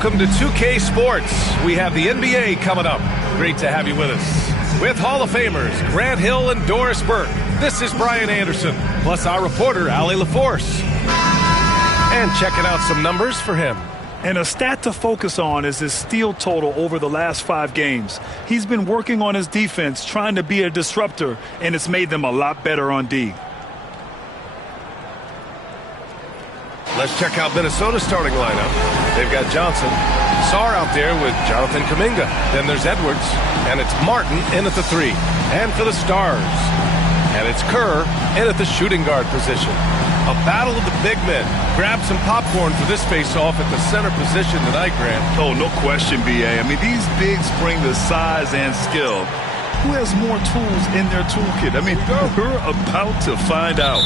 Welcome to 2K Sports. We have the NBA coming up. Great to have you with us. With Hall of Famers Grant Hill and Doris Burke. This is Brian Anderson, plus our reporter, Allie LaForce. And checking out some numbers for him. And a stat to focus on is his steal total over the last 5 games. He's been working on his defense, trying to be a disruptor, and it's made them a lot better on D. Let's check out Minnesota's starting lineup. They've got Johnson, Sarr out there with Jonathan Kuminga. Then there's Edwards, and it's Martin in at the 3. And for the Stars, and it's Kerr in at the shooting guard position. A battle of the big men. Grab some popcorn for this face-off at the center position tonight, Grant. Oh, no question, B.A. I mean, these bigs bring the size and skill. Who has more tools in their toolkit? I mean, we're about to find out.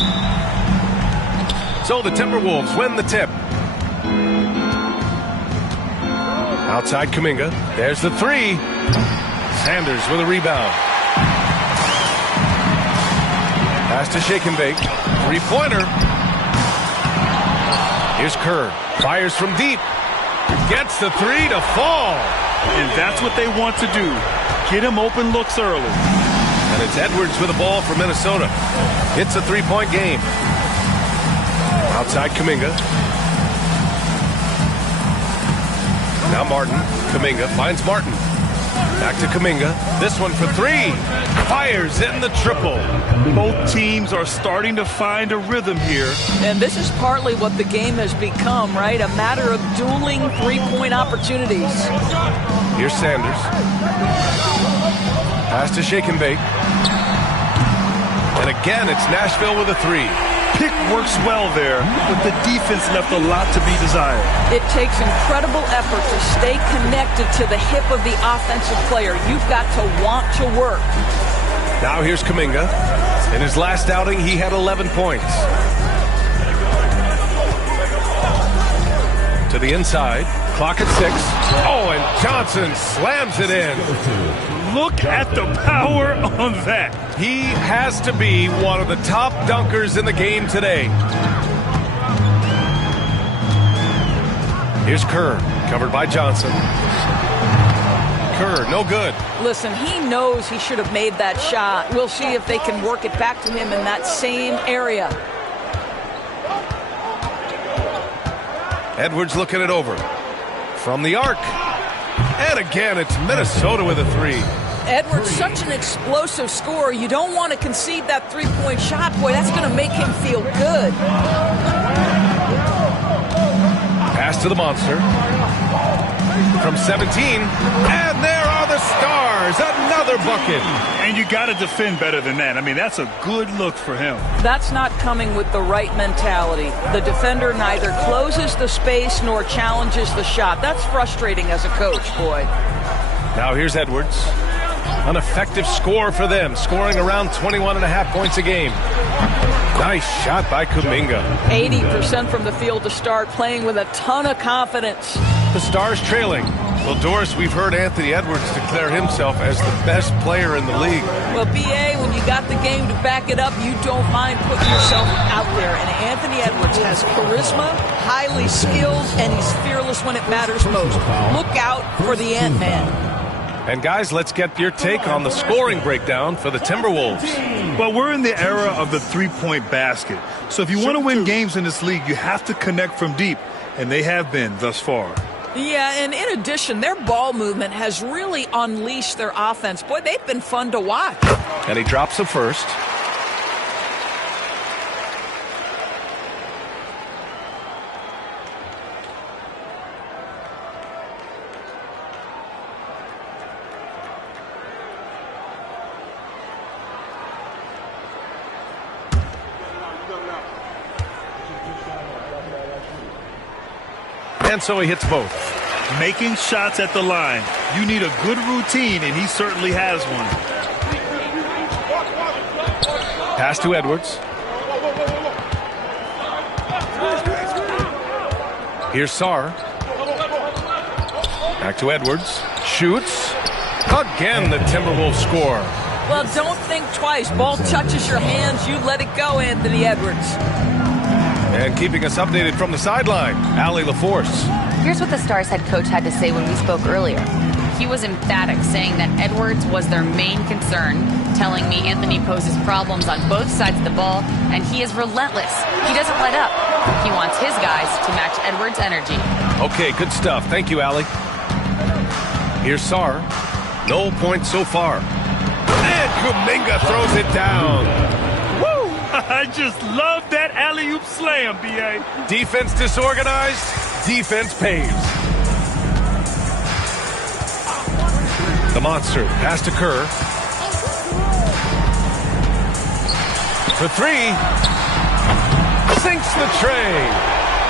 So the Timberwolves win the tip. Outside Kuminga. There's the 3. Sanders with a rebound. Pass to Shake and Bake. 3-pointer. Here's Kerr. Fires from deep. Gets the 3 to fall. And that's what they want to do. Get him open looks early. And it's Edwards with the ball for Minnesota. It's a 3-point game. Outside Kuminga. Now Martin. Kuminga finds Martin. Back to Kuminga. This one for 3. Fires in the triple. Both teams are starting to find a rhythm here. And this is partly what the game has become, right? A matter of dueling 3-point opportunities. Here's Sanders. Pass to Shake and Bake. And again, it's Nashville with a 3. Pick works well there, but the defense left a lot to be desired. It takes incredible effort to stay connected to the hip of the offensive player. You've got to want to work. Now here's Kuminga. In his last outing, he had 11 points. To the inside. Clock at 6. Oh, and Johnson slams it in. Look at the power on that. He has to be one of the top dunkers in the game today. Here's Kerr, covered by Johnson. Kerr, no good. Listen, he knows he should have made that shot. We'll see if they can work it back to him in that same area. Edwards looking it over. From the arc. And again, it's Minnesota with a 3. Edwards, such an explosive scorer. You don't want to concede that 3-point shot. Boy, that's going to make him feel good. Pass to the monster. From 17. And there are the Stars. Another bucket. And you got to defend better than that. I mean, that's a good look for him. That's not coming with the right mentality. The defender neither closes the space nor challenges the shot. That's frustrating as a coach, boy. Now here's Edwards. An effective score for them, scoring around 21.5 points a game. Nice shot by Kuminga. 80% from the field to start, playing with a ton of confidence. The Stars trailing. Well, Doris, we've heard Anthony Edwards declare himself as the best player in the league. Well, B.A., when you got the game to back it up, you don't mind putting yourself out there. And Anthony Edwards has charisma, highly skilled, and he's fearless when it matters most. Look out for the Ant-Man. And guys, let's get your take on the scoring breakdown for the Timberwolves. Well, we're in the era of the 3-point basket. So if you want to win games in this league, you have to connect from deep. And they have been thus far. Yeah, and in addition, their ball movement has really unleashed their offense. Boy, they've been fun to watch. And he drops the first. And so he hits both. Making shots at the line. You need a good routine, and he certainly has one. Pass to Edwards. Here's Sarr. Back to Edwards. Shoots. Again, the Timberwolves score. Well, don't think twice. Ball touches your hands. You let it go, Anthony Edwards. And keeping us updated from the sideline, Allie LaForce. Here's what the Stars head coach had to say when we spoke earlier. He was emphatic, saying that Edwards was their main concern, telling me Anthony poses problems on both sides of the ball, and he is relentless. He doesn't let up. He wants his guys to match Edwards' energy. Okay, good stuff. Thank you, Allie. Here's Sarr. No points so far. And Kuminga throws it down. Woo! I just love that alley-oop slam, B.A. Defense disorganized. Defense pays. The monster pass to Kerr. For three. Sinks the tray.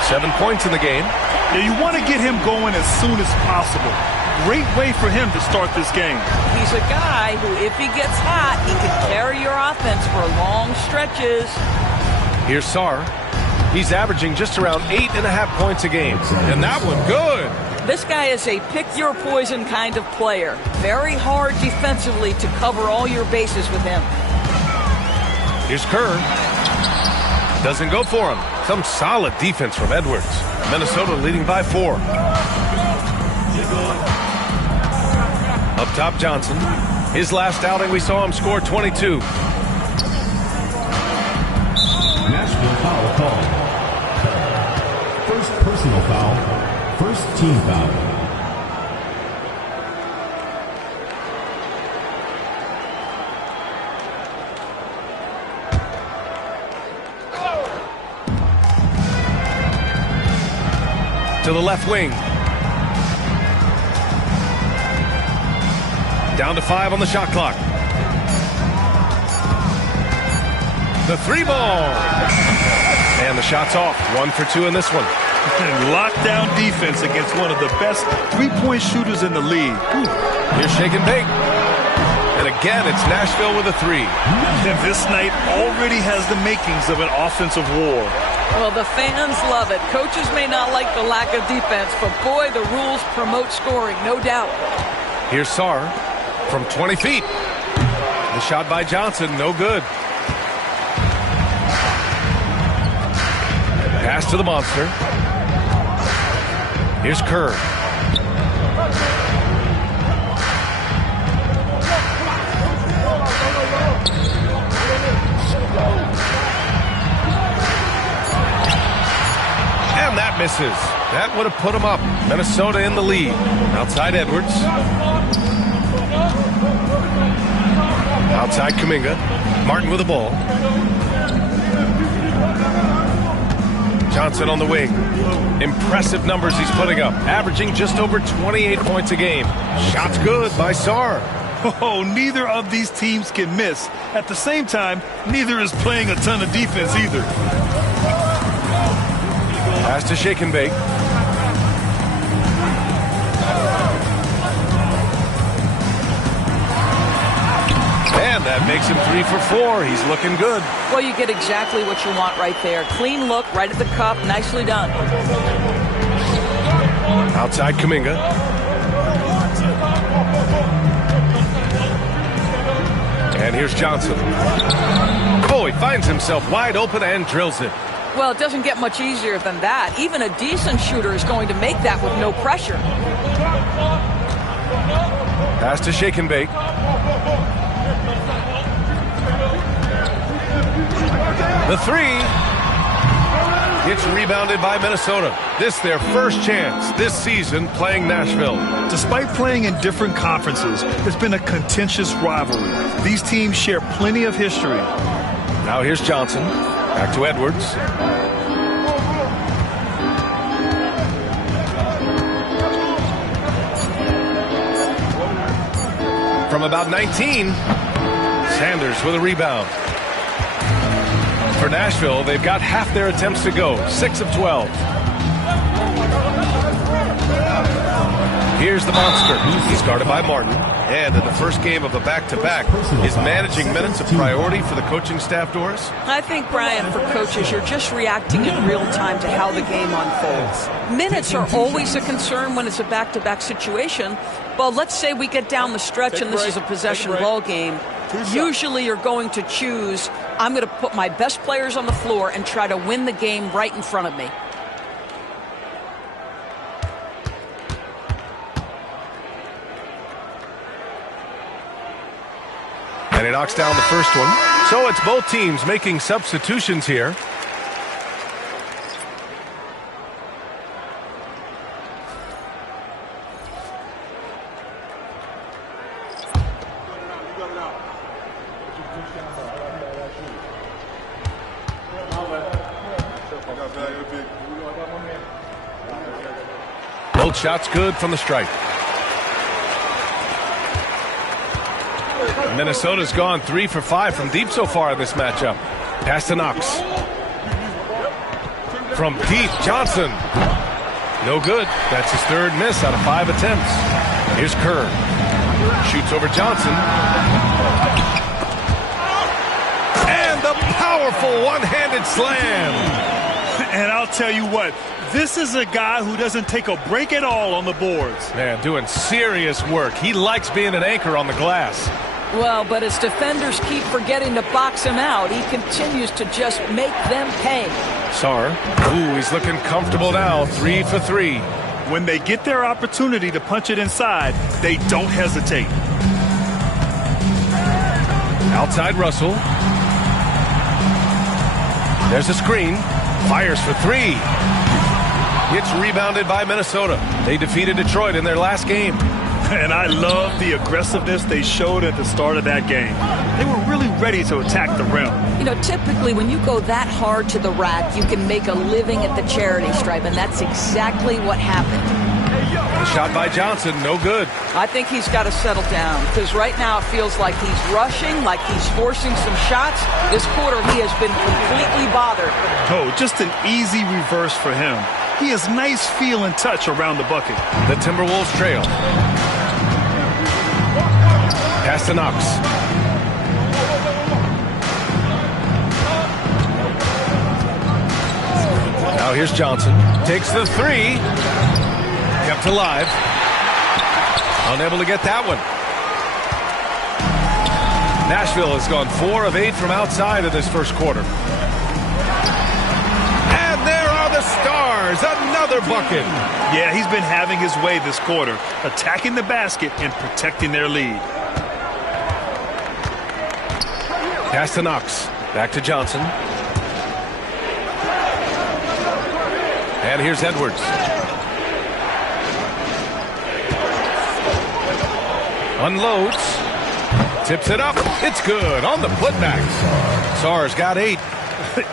7 points in the game. Yeah, you want to get him going as soon as possible. Great way for him to start this game. He's a guy who, if he gets hot, he can carry your offense for long stretches. Here's Sarr. He's averaging just around 8.5 points a game. And that one good. This guy is a pick-your-poison kind of player. Very hard defensively to cover all your bases with him. Here's Kerr. Doesn't go for him. Some solid defense from Edwards. Minnesota leading by 4. Up top, Johnson. His last outing, we saw him score 22. Nashville foul call. First personal foul. First team foul. To the left wing. Down to 5 on the shot clock. The 3 ball. And the shot's off. 1 for 2 in this one. Lockdown defense against one of the best three-point shooters in the league. Here's shake and bake. And again, it's Nashville with a 3. And this night already has the makings of an offensive war. Well, the fans love it. Coaches may not like the lack of defense, but boy, the rules promote scoring, no doubt. Here's Sarr from 20 feet. The shot by Johnson, no good. Pass to the monster. Here's Kerr. And that misses. That would have put him up. Minnesota in the lead. Outside Edwards. Outside Kuminga. Martin with the ball. Johnson on the wing. Impressive numbers he's putting up. Averaging just over 28 points a game. Shots good by Sarr. Oh, neither of these teams can miss. At the same time, neither is playing a ton of defense either. Pass to shake and bake. And that makes him 3 for 4. He's looking good. Well, you get exactly what you want right there. Clean look, right at the cup. Nicely done. Outside Kuminga. And here's Johnson. Oh, he finds himself wide open and drills it. Well, it doesn't get much easier than that. Even a decent shooter is going to make that with no pressure. Pass to shake and bake. The 3 gets rebounded by Minnesota. This their first chance this season playing Nashville. Despite playing in different conferences, it's been a contentious rivalry. These teams share plenty of history. Now here's Johnson. Back to Edwards. From about 19, Sanders with a rebound. For Nashville, they've got half their attempts to go, 6 of 12. Here's the monster. He's guarded by Martin. And in the first game of a back-to-back, is managing minutes a priority for the coaching staff, Doris? I think, Brian, for coaches, you're just reacting in real time to how the game unfolds. Minutes are always a concern when it's a back-to-back situation. But let's say we get down the stretch and this is a possession ball game. Usually you're going to choose, I'm going to put my best players on the floor and try to win the game right in front of me. And he knocks down the first one. So it's both teams making substitutions here. Both shots good from the stripe. Minnesota's gone 3 for 5 from deep so far in this matchup. Pass to Knox. From deep, Johnson. No good. That's his third miss out of 5 attempts. Here's Kerr. Shoots over Johnson. And the powerful one-handed slam. And I'll tell you what, this is a guy who doesn't take a break at all on the boards. Man, doing serious work. He likes being an anchor on the glass. Well, but as defenders keep forgetting to box him out, he continues to just make them pay. Sarr. Ooh, he's looking comfortable now. 3 for 3. When they get their opportunity to punch it inside, they don't hesitate. Outside Russell. There's a screen. Fires for 3. It's rebounded by Minnesota. They defeated Detroit in their last game. And I love the aggressiveness they showed at the start of that game. They were really ready to attack the rim. You know, typically when you go that hard to the rack, you can make a living at the charity stripe, and that's exactly what happened. The shot by Johnson, no good. I think he's got to settle down, because right now it feels like he's rushing, like he's forcing some shots. This quarter he has been completely bothered. Oh, just an easy reverse for him. He has nice feel and touch around the bucket. The Timberwolves trail. Pass to Knox. Now here's Johnson. Takes the 3. Kept alive. Unable to get that one. Nashville has gone 4 of 8 from outside of this first quarter. And there are the Stars. Another bucket. Yeah, he's been having his way this quarter, attacking the basket and protecting their lead. Pass to Knox. Back to Johnson. And here's Edwards. Unloads. Tips it up. It's good on the putback. Sarr's got 8.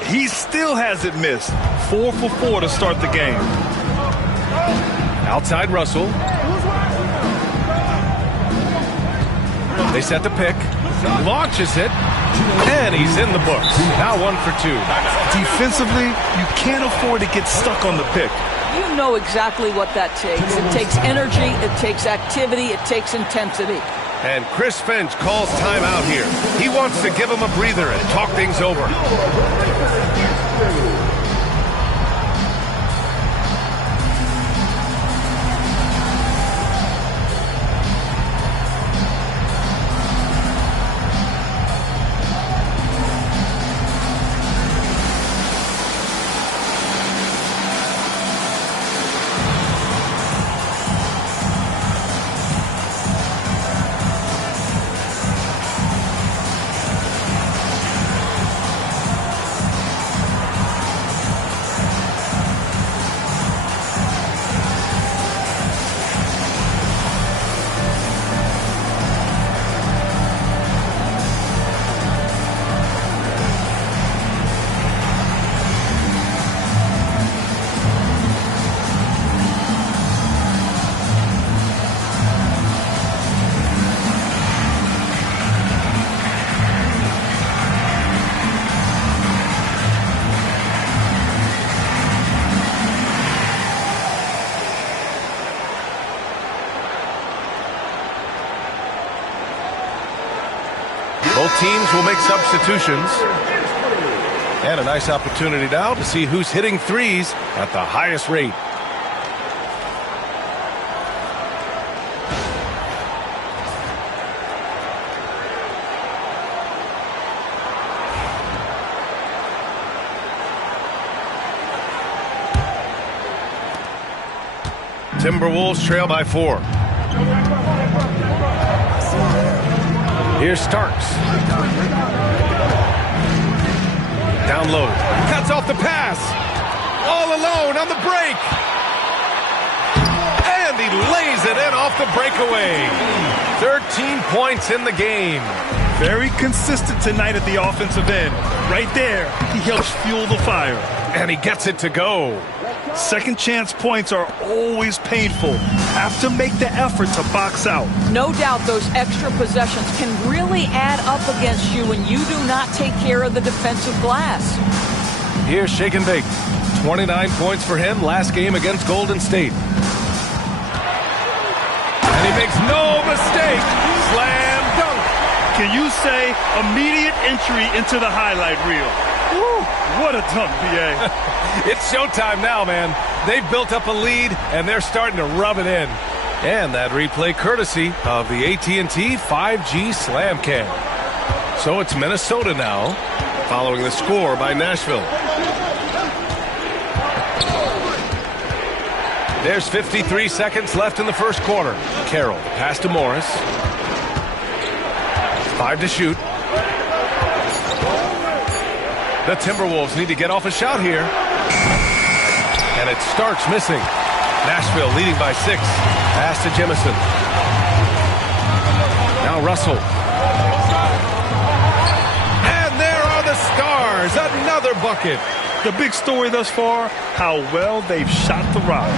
He still hasn't missed. 4 for 4 to start the game. Outside Russell. They set the pick. Launches it. And he's in the books. Now 1 for 2. Defensively, you can't afford to get stuck on the pick. You know exactly what that takes. It takes energy, it takes activity, it takes intensity. And Chris Finch calls timeout here. He wants to give him a breather and talk things over. Both teams will make substitutions. And a nice opportunity now to see who's hitting threes at the highest rate. Timberwolves trail by 4. Here's Starks. Down low. Cuts off the pass. All alone on the break. And he lays it in off the breakaway. 13 points in the game. Very consistent tonight at the offensive end. Right there, he helps fuel the fire. And he gets it to go. Second chance points are always painful. Have to make the effort to box out. No doubt those extra possessions can really add up against you when you do not take care of the defensive glass. Here's Shake and Bake. 29 points for him last game against Golden State. And he makes no mistake. Slam dunk. Can you say immediate entry into the highlight reel? Woo, what a dunk, PA. It's showtime now, man. They've built up a lead, and they're starting to rub it in. And that replay courtesy of the AT&T 5G Slam Cam. So it's Minnesota now, following the score by Nashville. There's 53 seconds left in the first quarter. Carroll, pass to Morris. 5 to shoot. The Timberwolves need to get off a shot here. And it starts missing. Nashville leading by 6. Pass to Jemison. Now Russell. And there are the Stars. Another bucket. The big story thus far, how well they've shot the rock.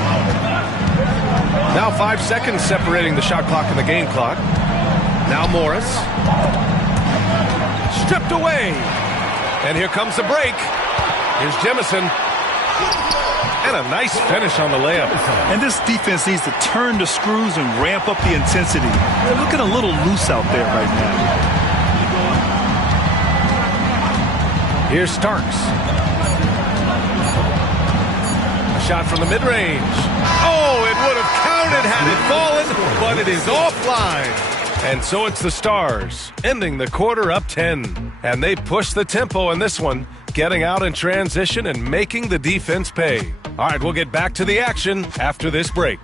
Now 5 seconds separating the shot clock and the game clock. Now Morris. Stripped away. And here comes the break. Here's Jemison. And a nice finish on the layup. And this defense needs to turn the screws and ramp up the intensity. They're looking a little loose out there right now. Here's Starks. A shot from the mid-range. Oh, it would have counted had it fallen, but it is offline. And so it's the Stars, ending the quarter up 10. And they push the tempo in this one, getting out in transition and making the defense pay. All right, we'll get back to the action after this break.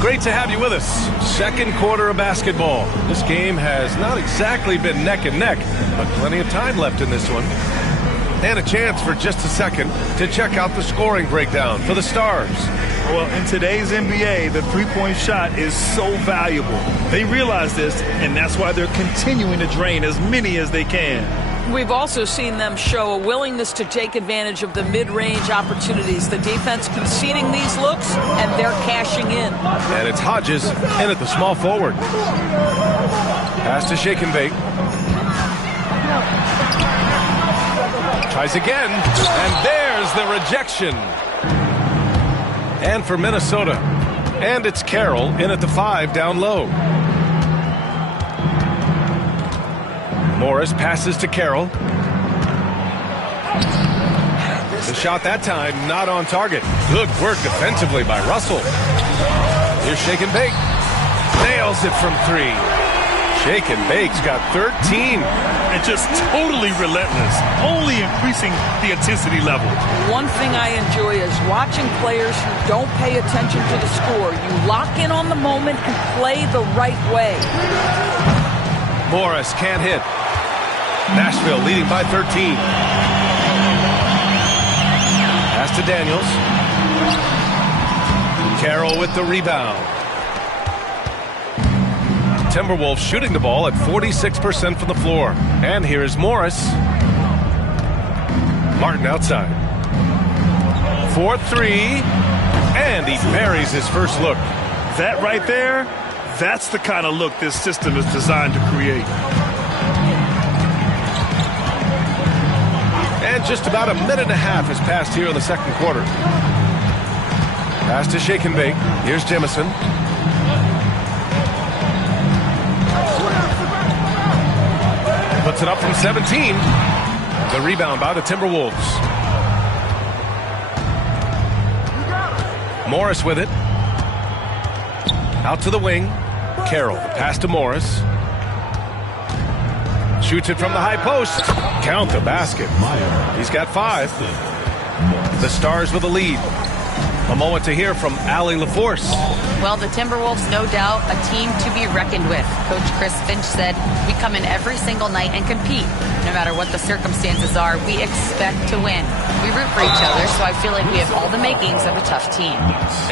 Great to have you with us. Second quarter of basketball. This game has not exactly been neck and neck, but plenty of time left in this one. And a chance for just a second to check out the scoring breakdown for the Stars. Well, in today's NBA, the three-point shot is so valuable. They realize this, and that's why they're continuing to drain as many as they can. We've also seen them show a willingness to take advantage of the mid-range opportunities. The defense conceding these looks, and they're cashing in. And it's Hodges in at the small forward. Pass to Shake and Bake. Tries again, and there's the rejection. And for Minnesota, and it's Carroll in at the 5 down low. Morris passes to Carroll. The shot that time not on target. Good work defensively by Russell. Here's Shake and Bake. Nails it from 3. Shake and Bake's got 13. And just totally relentless, only increasing the intensity level. One thing I enjoy is watching players who don't pay attention to the score. You lock in on the moment and play the right way. Morris can't hit. Nashville leading by 13. Pass to Daniels. Carroll with the rebound. Timberwolves shooting the ball at 46% from the floor. And here is Morris. Martin outside. 4-3. And he buries his first look. That right there, that's the kind of look this system is designed to create. And just about a minute and a half has passed here in the second quarter. Pass to Shake and Bake. Here's Jemison. Puts it up from 17. The rebound by the Timberwolves. Morris with it. Out to the wing. Carroll. Pass to Morris. Shoots it from the high post. Count the basket. He's got 5. The Stars with a lead. A moment to hear from Allie LaForce. Well, the Timberwolves, no doubt, a team to be reckoned with. Coach Chris Finch said, we come in every single night and compete. No matter what the circumstances are, we expect to win. We root for each other, so I feel like we have all the makings of a tough team.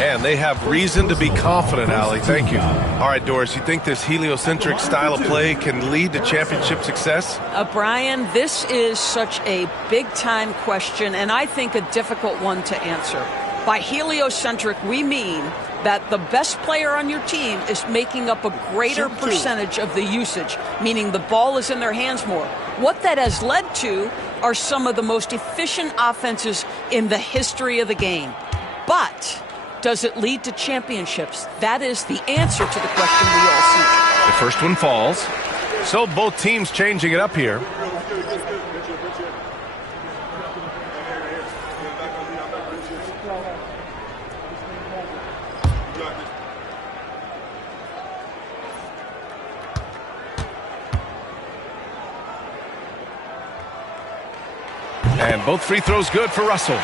And they have reason to be confident, Allie. Thank you. All right, Doris, you think this heliocentric style of play can lead to championship success? Brian, this is such a big-time question, and I think a difficult one to answer. By heliocentric, we mean that the best player on your team is making up a greater percentage of the usage, meaning the ball is in their hands more. What that has led to are some of the most efficient offenses in the history of the game. But does it lead to championships? That is the answer to the question we all seek. The first one falls. So both teams changing it up here. And both free throws good for Russell.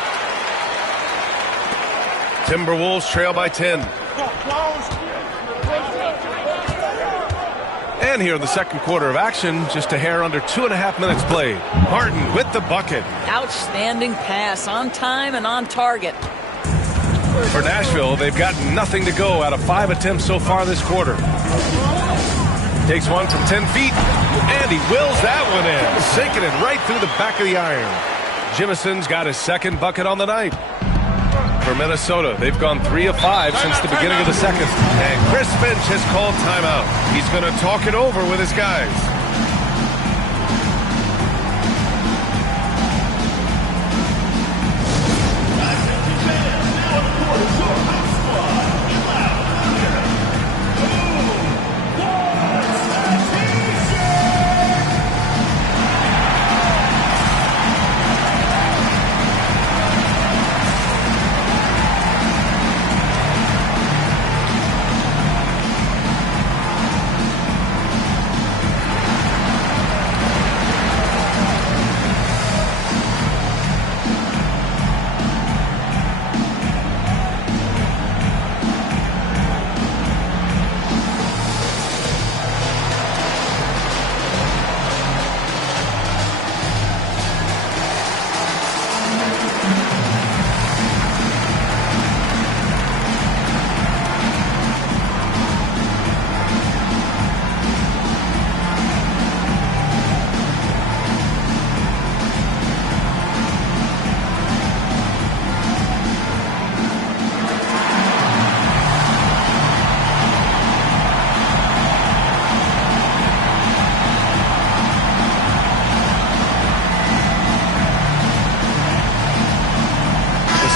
Timberwolves trail by 10. And here in the second quarter of action, just a hair under 2.5 minutes played. Martin with the bucket. Outstanding pass, on time and on target. For Nashville, they've got nothing to go out of 5 attempts so far this quarter. Takes one from 10 feet, and he wills that one in, sinking it right through the back of the iron. Jimison's got his second bucket on the night. For Minnesota, they've gone 3 of 5 since the beginning of the second. And Chris Finch has called timeout. He's going to talk it over with his guys.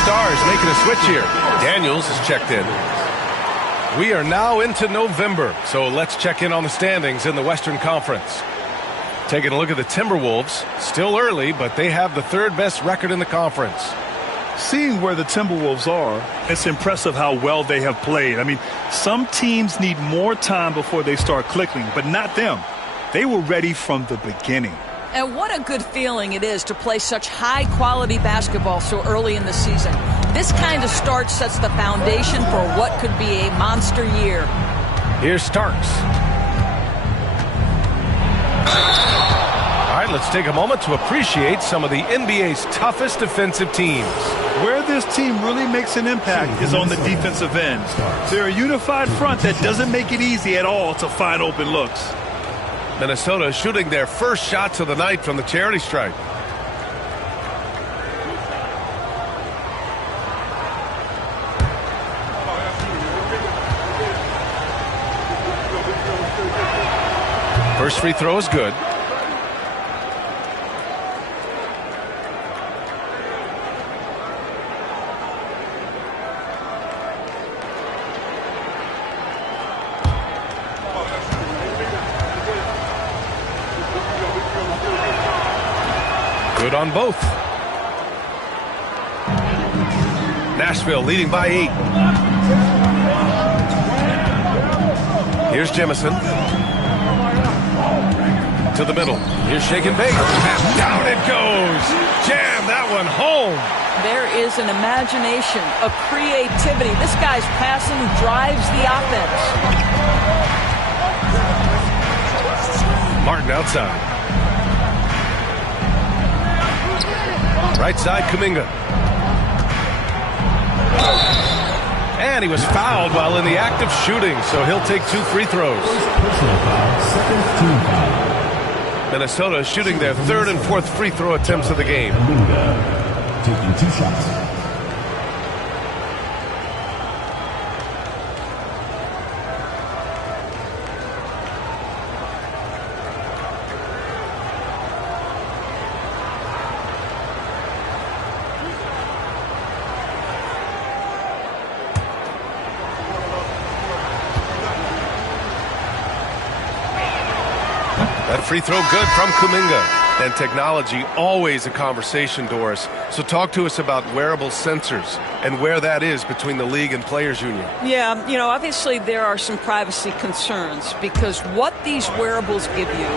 Stars making a switch here. Daniels is checked in. We are now into November, so let's check in on the standings in the Western Conference. Taking a look at the Timberwolves. Still early, but they have the 3rd best record in the conference. Seeing where the Timberwolves are, it's impressive how well they have played. I mean, some teams need more time before they start clicking, but not them. They were ready from the beginning. And what a good feeling it is to play such high-quality basketball so early in the season. This kind of start sets the foundation for what could be a monster year. Here's Starks. All right, let's take a moment to appreciate some of the NBA's toughest defensive teams. Where this team really makes an impact is on the defensive end. They're a unified front that doesn't make it easy at all to find open looks. Minnesota shooting their first shots of the night from the charity stripe. First free throw is good. Good on both. Nashville leading by 8. Here's Jemison. To the middle. Here's shake and bake. And down it goes. Jam that one home. There is an imagination, a creativity. This guy's passing drives the offense. Martin outside. Right side, Kuminga. And he was fouled while in the act of shooting, so he'll take 2 free throws. Personal foul, second team foul. Minnesota shooting their 3rd and 4th free throw attempts of the game. Kuminga taking 2 shots. That free throw good from Kuminga. And technology, always a conversation, Doris. So talk to us about wearable sensors and where that is between the league and players union. Yeah, you know, obviously there are some privacy concerns because what these wearables give you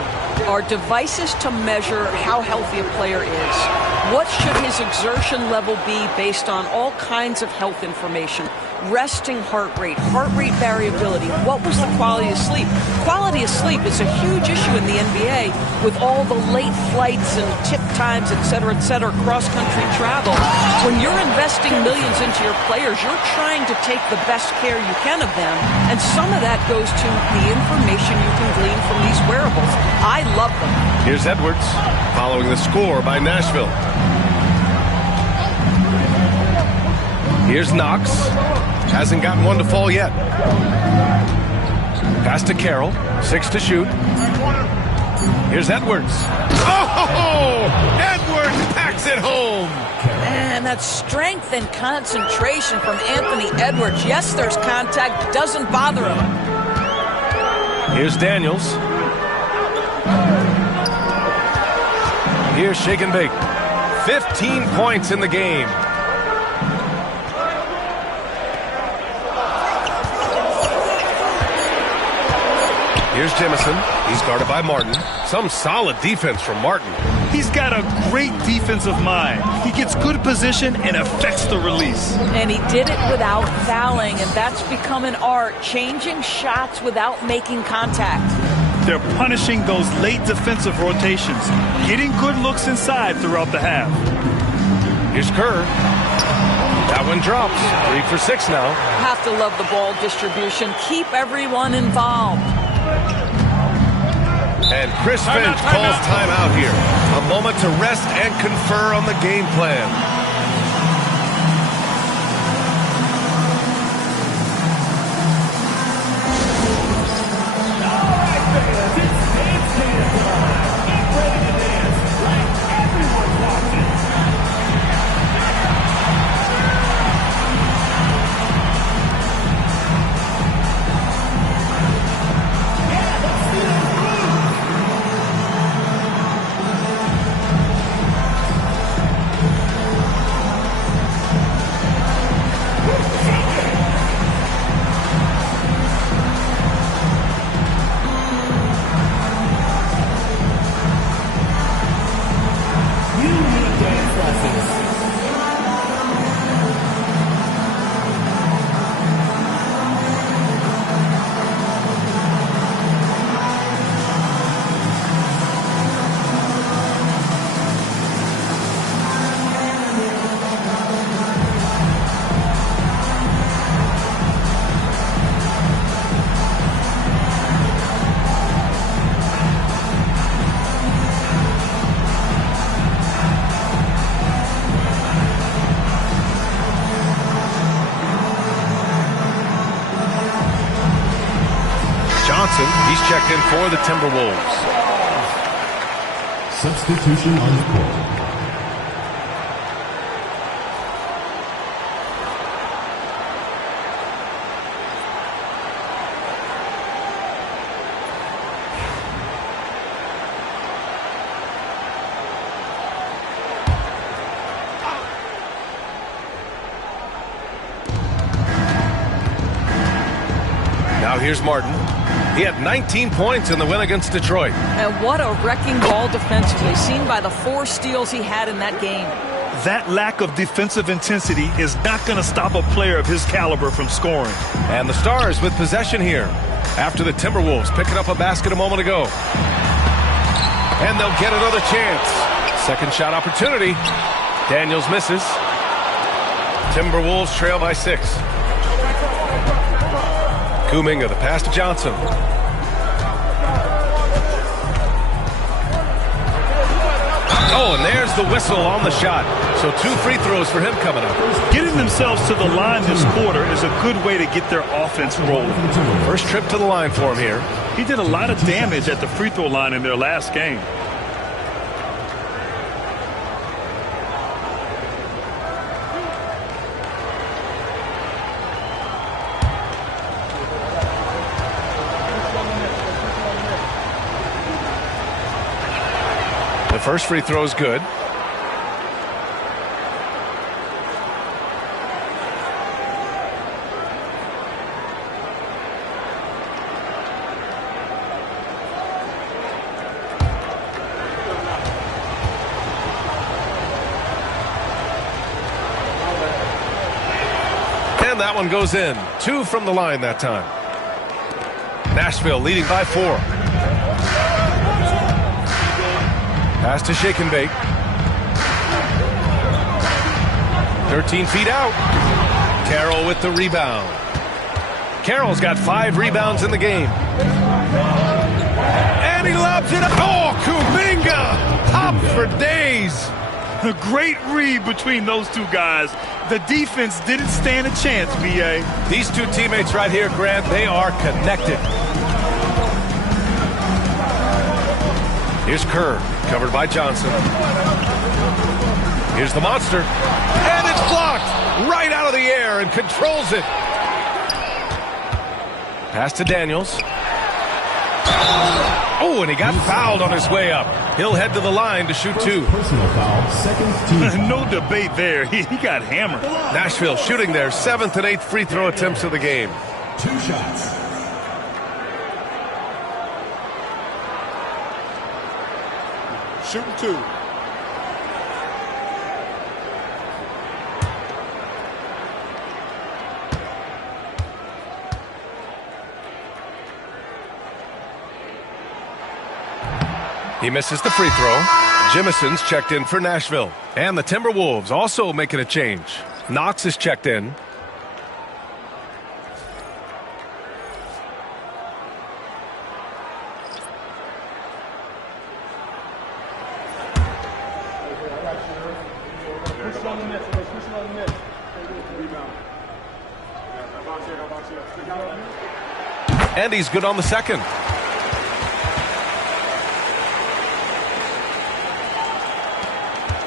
are devices to measure how healthy a player is. What should his exertion level be based on all kinds of health information? Resting heart rate variability. What was the quality of sleep? Quality of sleep is a huge issue in the NBA with all the late flights and tip times, et cetera, cross-country travel. When you're investing millions into your players, you're trying to take the best care you can of them, and some of that goes to the information you can glean from these wearables. I love them. Here's Edwards following the score by Nashville. Here's Knox. Hasn't gotten one to fall yet. Pass to Carroll. 6 to shoot. Here's Edwards. Oh! Edwards packs it home. And that strength and concentration from Anthony Edwards. Yes, there's contact, but doesn't bother him. Here's Daniels. Here's shake and bake. 15 points in the game. Here's Jemison. He's guarded by Martin. Some solid defense from Martin. He's got a great defensive mind. He gets good position and affects the release. And he did it without fouling, and that's become an art, changing shots without making contact. They're punishing those late defensive rotations, getting good looks inside throughout the half. Here's Kerr. That one drops. 3 for 6 now. Have to love the ball distribution. Keep everyone involved. And Chris Finch calls timeout here. A moment to rest and confer on the game plan. He's checked in for the Timberwolves. Substitution on the court. Now here's Martin. He had 19 points in the win against Detroit. And what a wrecking ball defensively, seen by the 4 steals he had in that game. That lack of defensive intensity is not going to stop a player of his caliber from scoring. And the Stars with possession here after the Timberwolves picking up a basket a moment ago. And they'll get another chance. Second shot opportunity. Daniels misses. Timberwolves trail by 6. Kuminga, the pass to Johnson. Oh, and there's the whistle on the shot. So 2 free throws for him coming up. Getting themselves to the line this quarter is a good way to get their offense rolling. First trip to the line for him here. He did a lot of damage at the free throw line in their last game. The first free throw is good. And that one goes in. 2 from the line that time. Nashville leading by 4. Pass to Shake and Bake. 13 feet out. Carroll with the rebound. Carroll's got 5 rebounds in the game. And he lobs it up. Oh, Kuminga! Hop for days. A great read between those 2 guys. The defense didn't stand a chance, B.A. These 2 teammates right here, Grant, they are connected. Here's Kerr, covered by Johnson. Here's the monster. And it's blocked right out of the air and controls it. Pass to Daniels. Oh, and he got fouled on his way up. He'll head to the line to shoot 2. Personal foul, second team. No debate there. He got hammered. Nashville shooting their 7th and 8th free throw attempts of the game. 2 shots. Shooting 2. He misses the free throw. Jimison's checked in for Nashville. And the Timberwolves also making a change. Knox is checked in. And he's good on the second.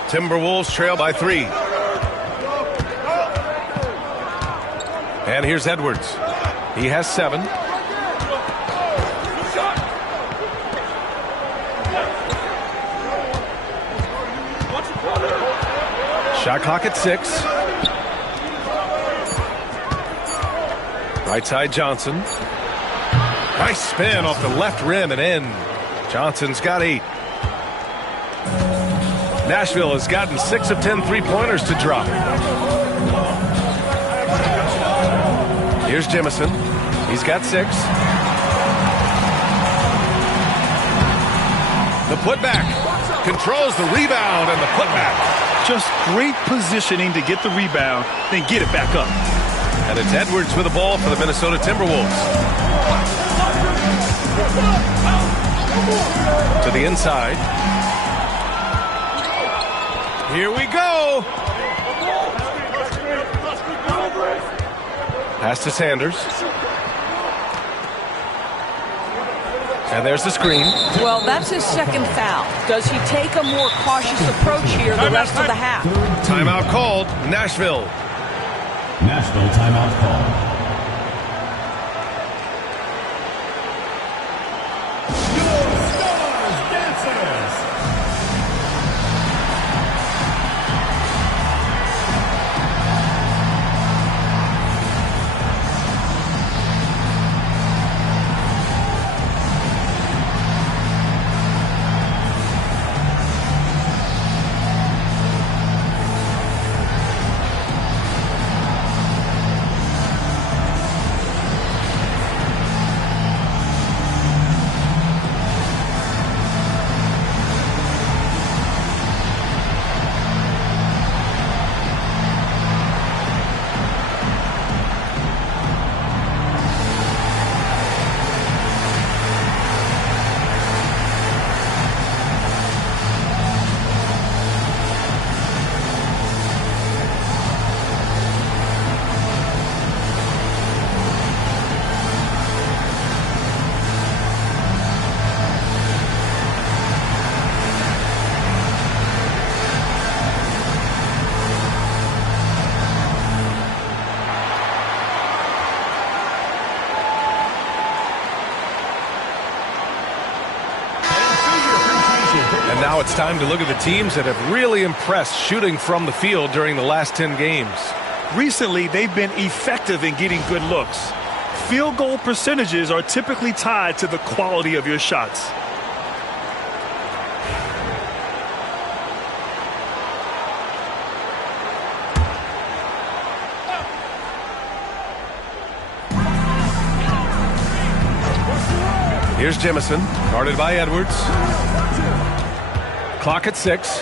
Timberwolves trail by 3. And here's Edwards. He has 7. Shot clock at 6. Right side Johnson. Nice spin off the left rim and in. Johnson's got 8. Nashville has gotten 6 of 10 3-pointers to drop. Here's Jimison. He's got 6. The putback. Controls the rebound and the putback. Just great positioning to get the rebound, then get it back up. And it's Edwards with the ball for the Minnesota Timberwolves. To the inside. Here we go. Pass to Sanders. And there's the screen. Well, that's his second foul. Does he take a more cautious approach here the rest of the half? Timeout called. Nashville. Nashville timeout call. And now it's time to look at the teams that have really impressed shooting from the field during the last 10 games. Recently, they've been effective in getting good looks. Field goal percentages are typically tied to the quality of your shots. Here's Jemison, guarded by Edwards. Clock at 6.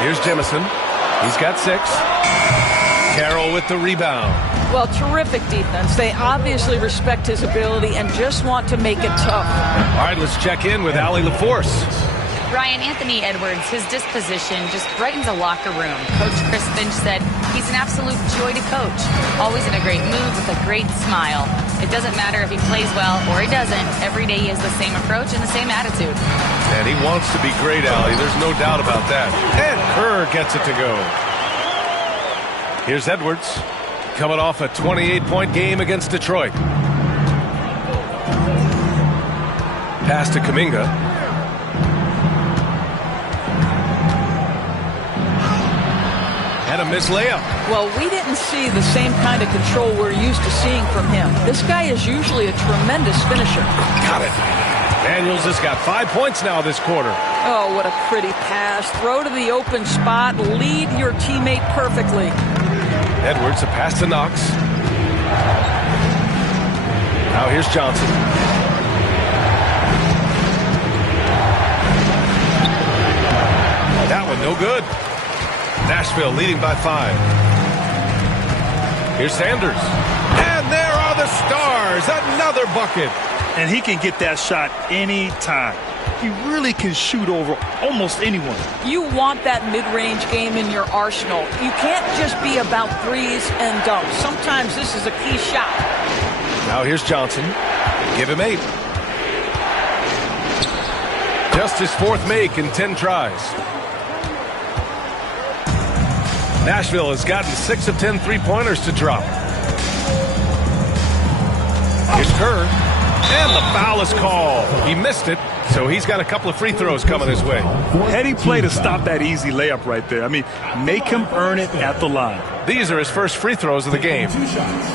Here's Jemison. He's got 6. Carroll with the rebound. Well, terrific defense. They obviously respect his ability and just want to make it tough. All right, let's check in with Allie LaForce. Ryan, Anthony Edwards, his disposition just brightens a locker room. Coach Chris Finch said he's an absolute joy to coach. Always in a great mood with a great smile. It doesn't matter if he plays well or he doesn't. Every day he has the same approach and the same attitude. And he wants to be great, Allie. There's no doubt about that. And Kerr gets it to go. Here's Edwards, coming off a 28-point game against Detroit. Pass to Kuminga. And a missed layup. Well, we didn't see the same kind of control we're used to seeing from him. This guy is usually a tremendous finisher. Got it. Daniels has got 5 points now this quarter. Oh, what a pretty pass. Throw to the open spot. Lead your teammate perfectly. Edwards, a pass to Knox. Now here's Johnson. That one no good. Nashville leading by 5. Here's Sanders. And there are the Stars. Another bucket. And he can get that shot anytime. He really can shoot over almost anyone. You want that mid-range game in your arsenal. You can't just be about threes and dunks. Sometimes this is a key shot. Now here's Johnson. Give him 8. Just his 4th make in 10 tries. Nashville has gotten 6 of 10 three-pointers to drop. Here's Kerr. And the foul is called. He missed it, so he's got a couple of free throws coming his way. Heady play to stop that easy layup right there. I mean, make him earn it at the line. These are his first free throws of the game. 2 shots.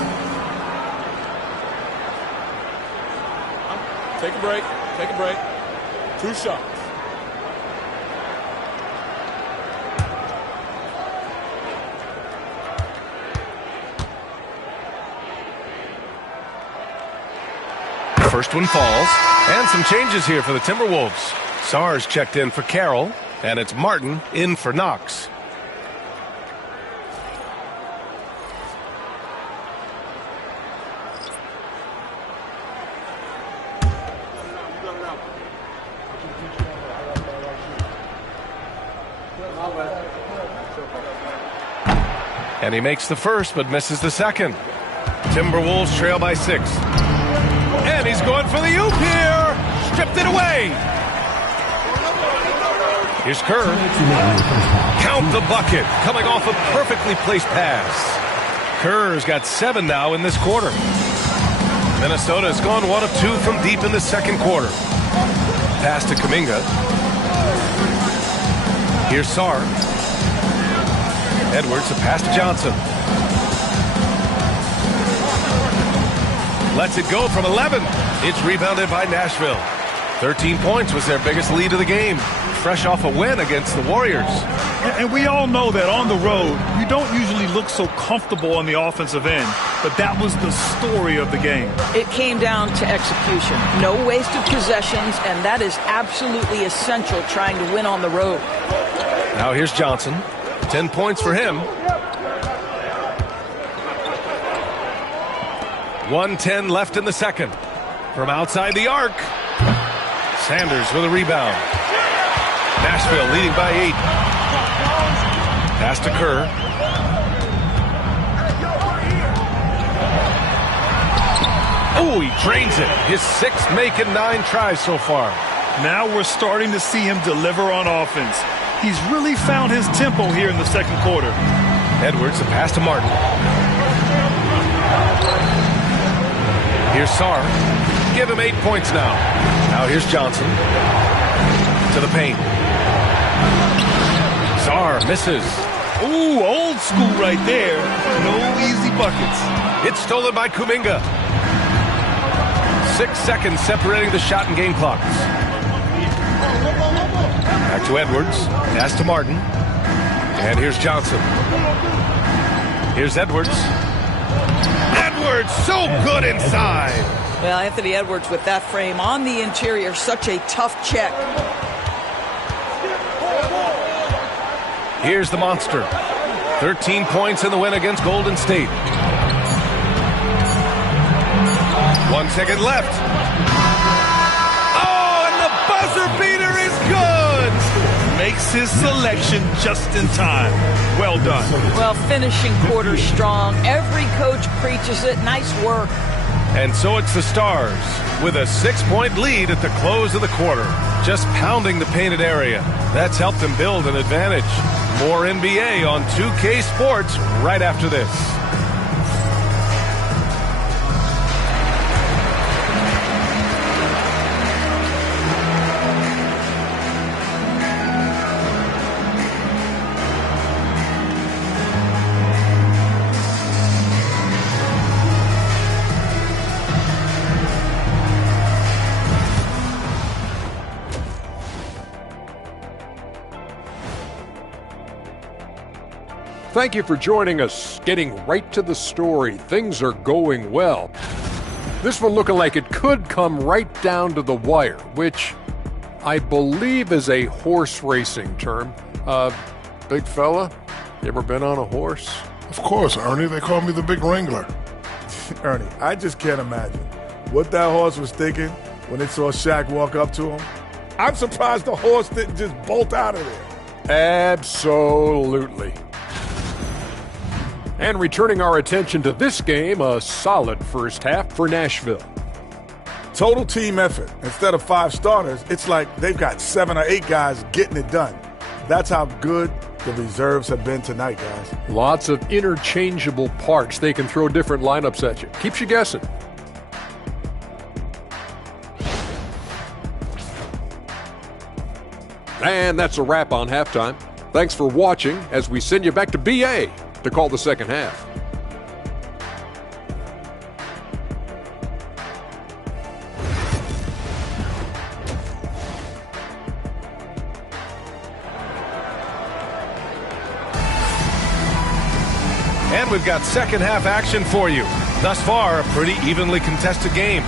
Take a break. Take a break. 2 shots. First one falls. And some changes here for the Timberwolves. Sars checked in for Carroll, and it's Martin in for Knox. And he makes the first, but misses the second. Timberwolves trail by 6. And he's going for the oop here. Stripped it away. Here's Kerr. Count the bucket. Coming off a perfectly placed pass. Kerr's got 7 now in this quarter. Minnesota has gone 1 of 2 from deep in the second quarter. Pass to Kuminga. Here's Sar. Edwards, a pass to Johnson. Lets it go from 11. It's rebounded by Nashville. 13 points was their biggest lead of the game. Fresh off a win against the Warriors. And we all know that on the road, you don't usually look so comfortable on the offensive end. But that was the story of the game. It came down to execution. No wasted possessions, and that is absolutely essential trying to win on the road. Now here's Johnson. 10 points for him. 1:10 left in the second. From outside the arc. Sanders with a rebound. Nashville leading by 8. Pass to Kerr. Oh, he drains it. His 6th make in 9 tries so far. Now we're starting to see him deliver on offense. He's really found his tempo here in the second quarter. Edwards, a pass to Martin. Here's Sar. Give him 8 points now. Now here's Johnson. To the paint. Sarr misses. Ooh, old school right there. No easy buckets. It's stolen by Kuminga. 6 seconds separating the shot and game clocks. Back to Edwards. Pass to Martin. And here's Johnson. Here's Edwards. Edwards, so good inside. Well, Anthony Edwards with that frame on the interior, such a tough check. Here's the monster. 13 points in the win against Golden State. 1 second left. Oh, and the buzzer beater is good. Makes his selection just in time. Well done. Well, finishing quarter strong. Every coach preaches it. Nice work. And so it's the Stars with a 6-point lead at the close of the quarter. Just pounding the painted area. That's helped them build an advantage. More NBA on 2K Sports right after this. Thank you for joining us. Getting right to the story. Things are going well. This one looking like it could come right down to the wire, which I believe is a horse racing term. Big fella, you ever been on a horse? Of course, Ernie. They call me the Big Wrangler. Ernie, I just can't imagine what that horse was thinking when it saw Shaq walk up to him. I'm surprised the horse didn't just bolt out of there. Absolutely. And returning our attention to this game, a solid first half for Nashville. Total team effort. Instead of 5 starters, it's like they've got 7 or 8 guys getting it done. That's how good the reserves have been tonight, guys. Lots of interchangeable parts. They can throw different lineups at you. Keeps you guessing. And that's a wrap on halftime. Thanks for watching as we send you back to BA to call the second half. And we've got second half action for you. Thus far, a pretty evenly contested game.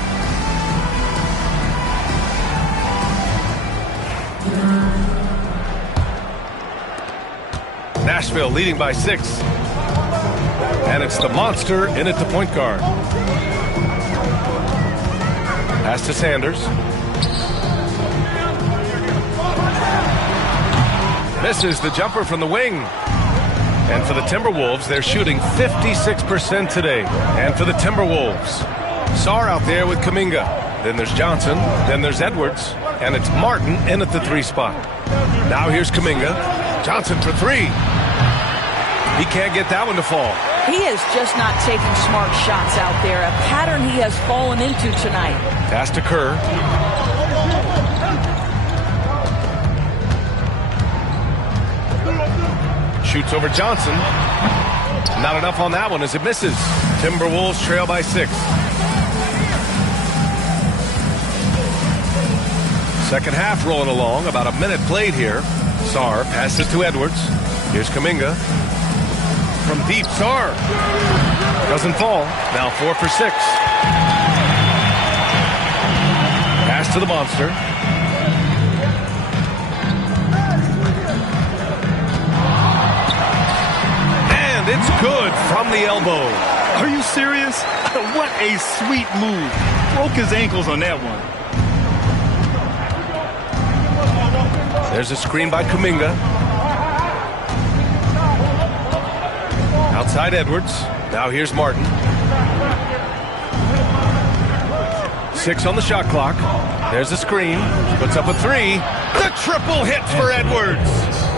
Nashville leading by 6. And it's the monster in at the point guard. Pass to Sanders. Misses the jumper from the wing. And for the Timberwolves, they're shooting 56% today. And for the Timberwolves, Sarr out there with Kuminga. Then there's Johnson. Then there's Edwards. And it's Martin in at the 3 spot. Now here's Kuminga. Johnson for 3. He can't get that one to fall. He is just not taking smart shots out there, a pattern he has fallen into tonight. Pass to Kerr. Shoots over Johnson. Not enough on that one as it misses. Timberwolves trail by 6. Second half rolling along, about a minute played here. Sarr passes to Edwards. Here's Kuminga. From deep, Sarr. Doesn't fall. Now 4 for 6. Pass to the monster. And it's good from the elbow. Are you serious? What a sweet move. Broke his ankles on that one. There's a screen by Kuminga. Outside Edwards. Now here's Martin. 6 on the shot clock. There's a screen. Puts up a three. The triple hit for Edwards.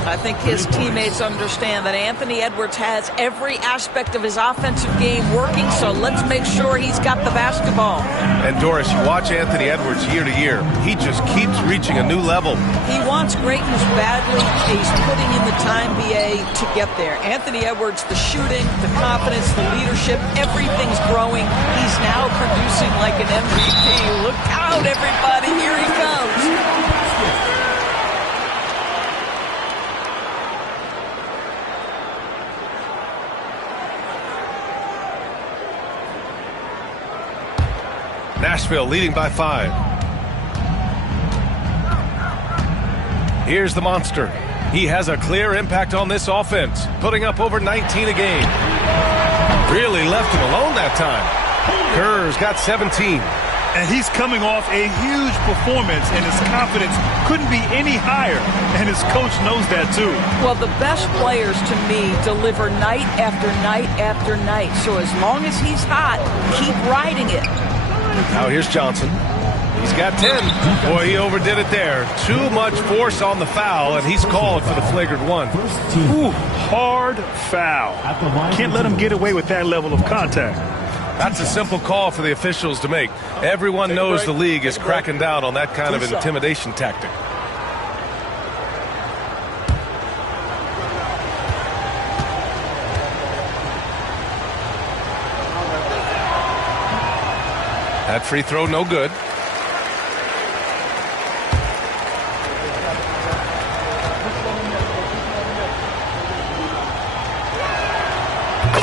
I think his teammates understand that Anthony Edwards has every aspect of his offensive game working, so let's make sure he's got the basketball. And Doris, you watch Anthony Edwards year to year. He just keeps reaching a new level. He wants greatness badly. He's putting in the time, BA, to get there. Anthony Edwards, the shooting, the confidence, the leadership, everything's growing. He's now producing like an MVP. Look out, everybody. Here he comes. Nashville leading by 5. Here's the monster. He has a clear impact on this offense, putting up over 19 a game. Really left him alone that time. Kerr's got 17. And he's coming off a huge performance, and his confidence couldn't be any higher, and his coach knows that too. Well, the best players to me deliver night after night after night. So as long as he's hot, keep riding it. Now here's Johnson. He's got 10. Boy, he overdid it there. Too much force on the foul, and he's called for the flagrant one. Ooh, hard foul. Can't let him get away with that level of contact. That's a simple call for the officials to make. Everyone knows the league is cracking down on that kind of intimidation tactic. That free throw, no good.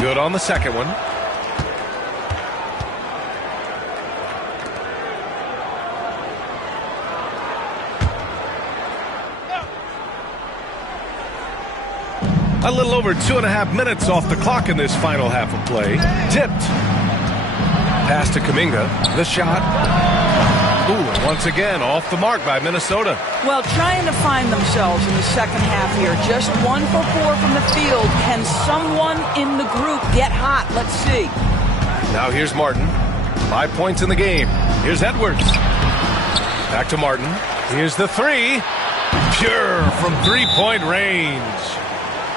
Good on the second one. A little over 2.5 minutes off the clock in this final half of play. Tipped. Pass to Kuminga. The shot. Ooh, once again, off the mark by Minnesota. Well, trying to find themselves in the second half here. Just 1 for 4 from the field. Can someone in the group get hot? Let's see. Now here's Martin. 5 points in the game. Here's Edwards. Back to Martin. Here's the three. Pure from three-point range.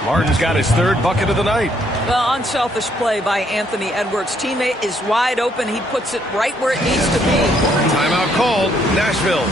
Martin's got his 3rd bucket of the night. Well, unselfish play by Anthony Edwards. Teammate is wide open. He puts it right where it needs to be. Timeout called. Nashville.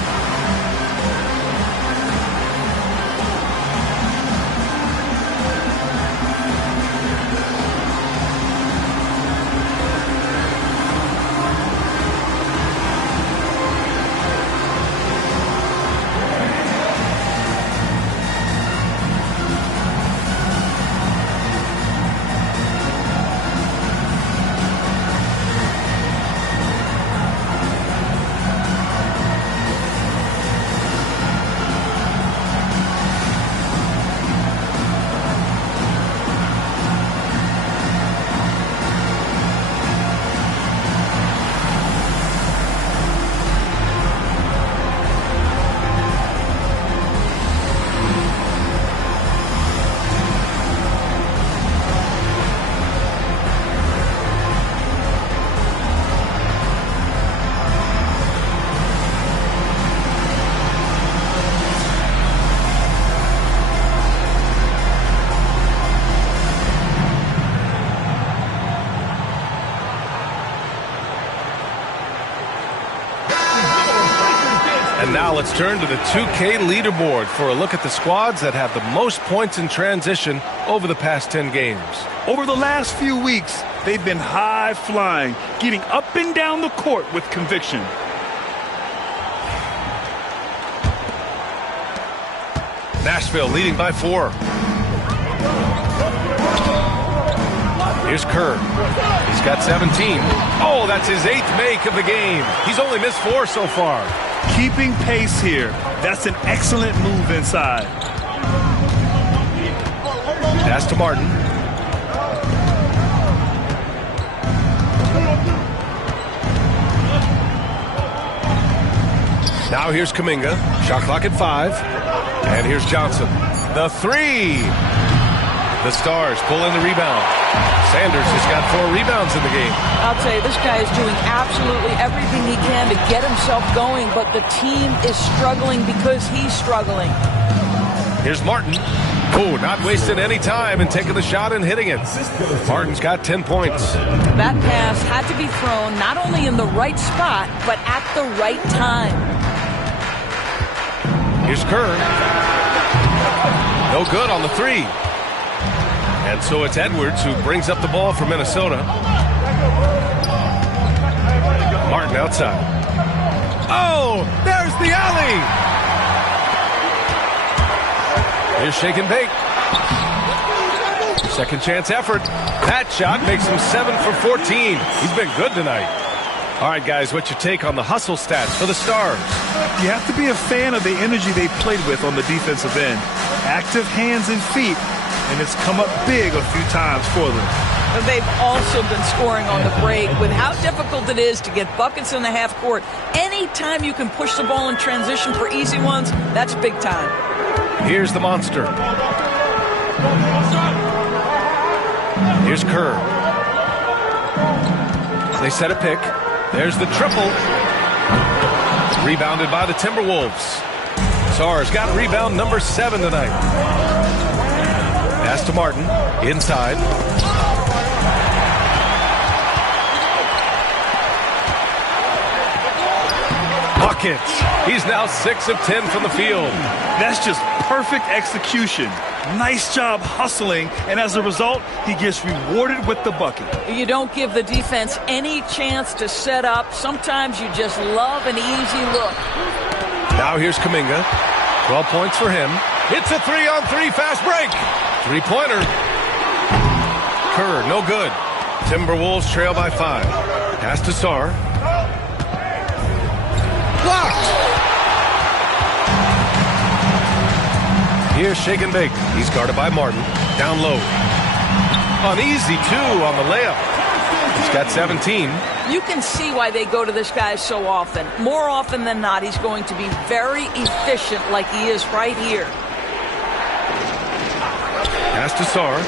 And now let's turn to the 2K leaderboard for a look at the squads that have the most points in transition over the past 10 games. Over the last few weeks, they've been high-flying, getting up and down the court with conviction. Nashville leading by 4. Here's Kerr. He's got 17. Oh, that's his 8th make of the game. He's only missed 4 so far. Keeping pace here. That's an excellent move inside. Pass to Martin. Now here's Kuminga. Shot clock at 5. And here's Johnson. The three. The Stars pull in the rebound. Sanders has got 4 rebounds in the game. I'll tell you, this guy is doing absolutely everything he can to get himself going, but the team is struggling because he's struggling. Here's Martin. Oh, not wasting any time and taking the shot and hitting it. Martin's got 10 points. That pass had to be thrown not only in the right spot, but at the right time. Here's Kerr. No good on the 3. And so it's Edwards who brings up the ball for Minnesota. Martin outside. Oh, there's the alley. Here's shake and bake. Second chance effort. That shot makes him 7 for 14. He's been good tonight. All right, guys, what's your take on the hustle stats for the Stars? You have to be a fan of the energy they played with on the defensive end. Active hands and feet, and it's come up big a few times for them. They've also been scoring on the break. With how difficult it is to get buckets in the half court, anytime you can push the ball in transition for easy ones, that's big time. Here's the monster. Here's Kerr. They set a pick. There's the triple. Rebounded by the Timberwolves. Sarr's got rebound number 7 tonight. Pass to Martin. Inside. Buckets. He's now 6 of 10 from the field. That's just perfect execution. Nice job hustling, and as a result, he gets rewarded with the bucket. You don't give the defense any chance to set up. Sometimes you just love an easy look. Now here's Kuminga. 12 points for him. It's a 3-on-3 fast break. 3-pointer. Kerr, no good. Timberwolves trail by 5. Pass to Sarr. Blocked. Here's shake and bake. He's guarded by Martin. Down low. An easy 2 on the layup. He's got 17. You can see why they go to this guy so often. More often than not, he's going to be very efficient like he is right here. Pass to Sarr.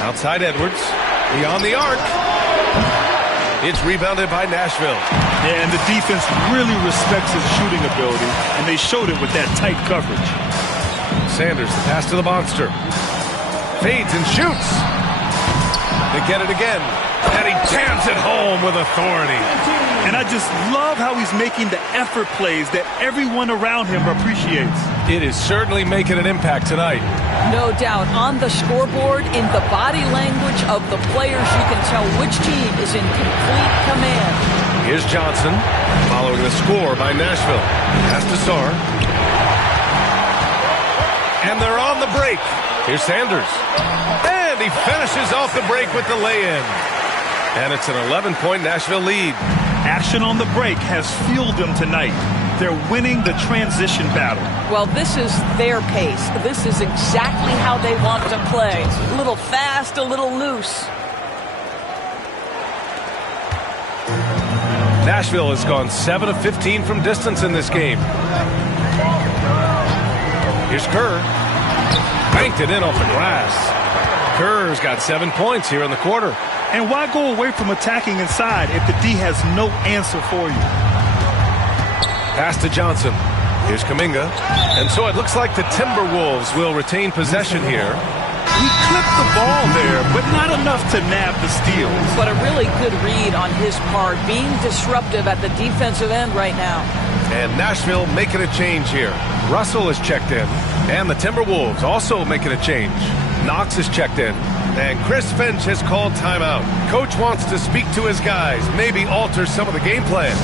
Outside Edwards. Beyond the arc. It's rebounded by Nashville. Yeah, and the defense really respects his shooting ability, and they showed it with that tight coverage. Sanders, the pass to the monster. Fades and shoots. They get it again. And he jams it home with authority. And I just love how he's making the effort plays that everyone around him appreciates. It is certainly making an impact tonight. No doubt. On the scoreboard, in the body language of the players, you can tell which team is in complete command. Here's Johnson, following the score by Nashville. Pass to Sarr. And they're on the break. Here's Sanders. And he finishes off the break with the lay-in. And it's an 11-point Nashville lead. Action on the break has fueled them tonight. They're winning the transition battle. Well, this is their pace. This is exactly how they want to play. A little fast, a little loose. Nashville has gone 7 of 15 from distance in this game. Here's Kerr. Banked it in off the glass. Kerr's got 7 points here in the quarter. And why go away from attacking inside if the D has no answer for you? Pass to Johnson. Here's Kuminga. And so it looks like the Timberwolves will retain possession here. He clipped the ball there, but not enough to nab the steal. But a really good read on his part, being disruptive at the defensive end right now. And Nashville making a change here. Russell is checked in. And the Timberwolves also making a change. Knox is checked in. And Chris Finch has called timeout. Coach wants to speak to his guys, maybe alter some of the game plan.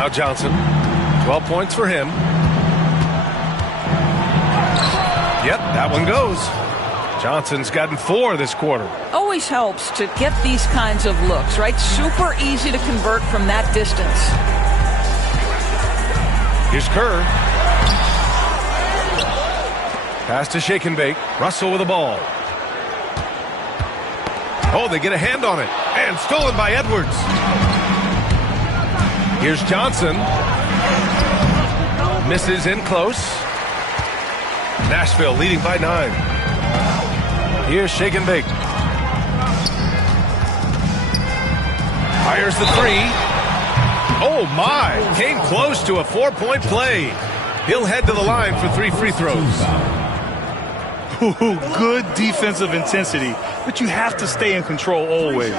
Now Johnson. 12 points for him. Yep, that one goes. Johnson's gotten 4 this quarter. Always helps to get these kinds of looks, right? Super easy to convert from that distance. Here's Kerr. Pass to Shake and Bake. Russell with the ball. Oh, they get a hand on it. And stolen by Edwards. Here's Johnson. Misses in close. Nashville leading by 9. Here's Shake and Bake. Fires the 3. Oh, my. Came close to a 4-point play. He'll head to the line for 3 free throws. Good defensive intensity, but you have to stay in control always.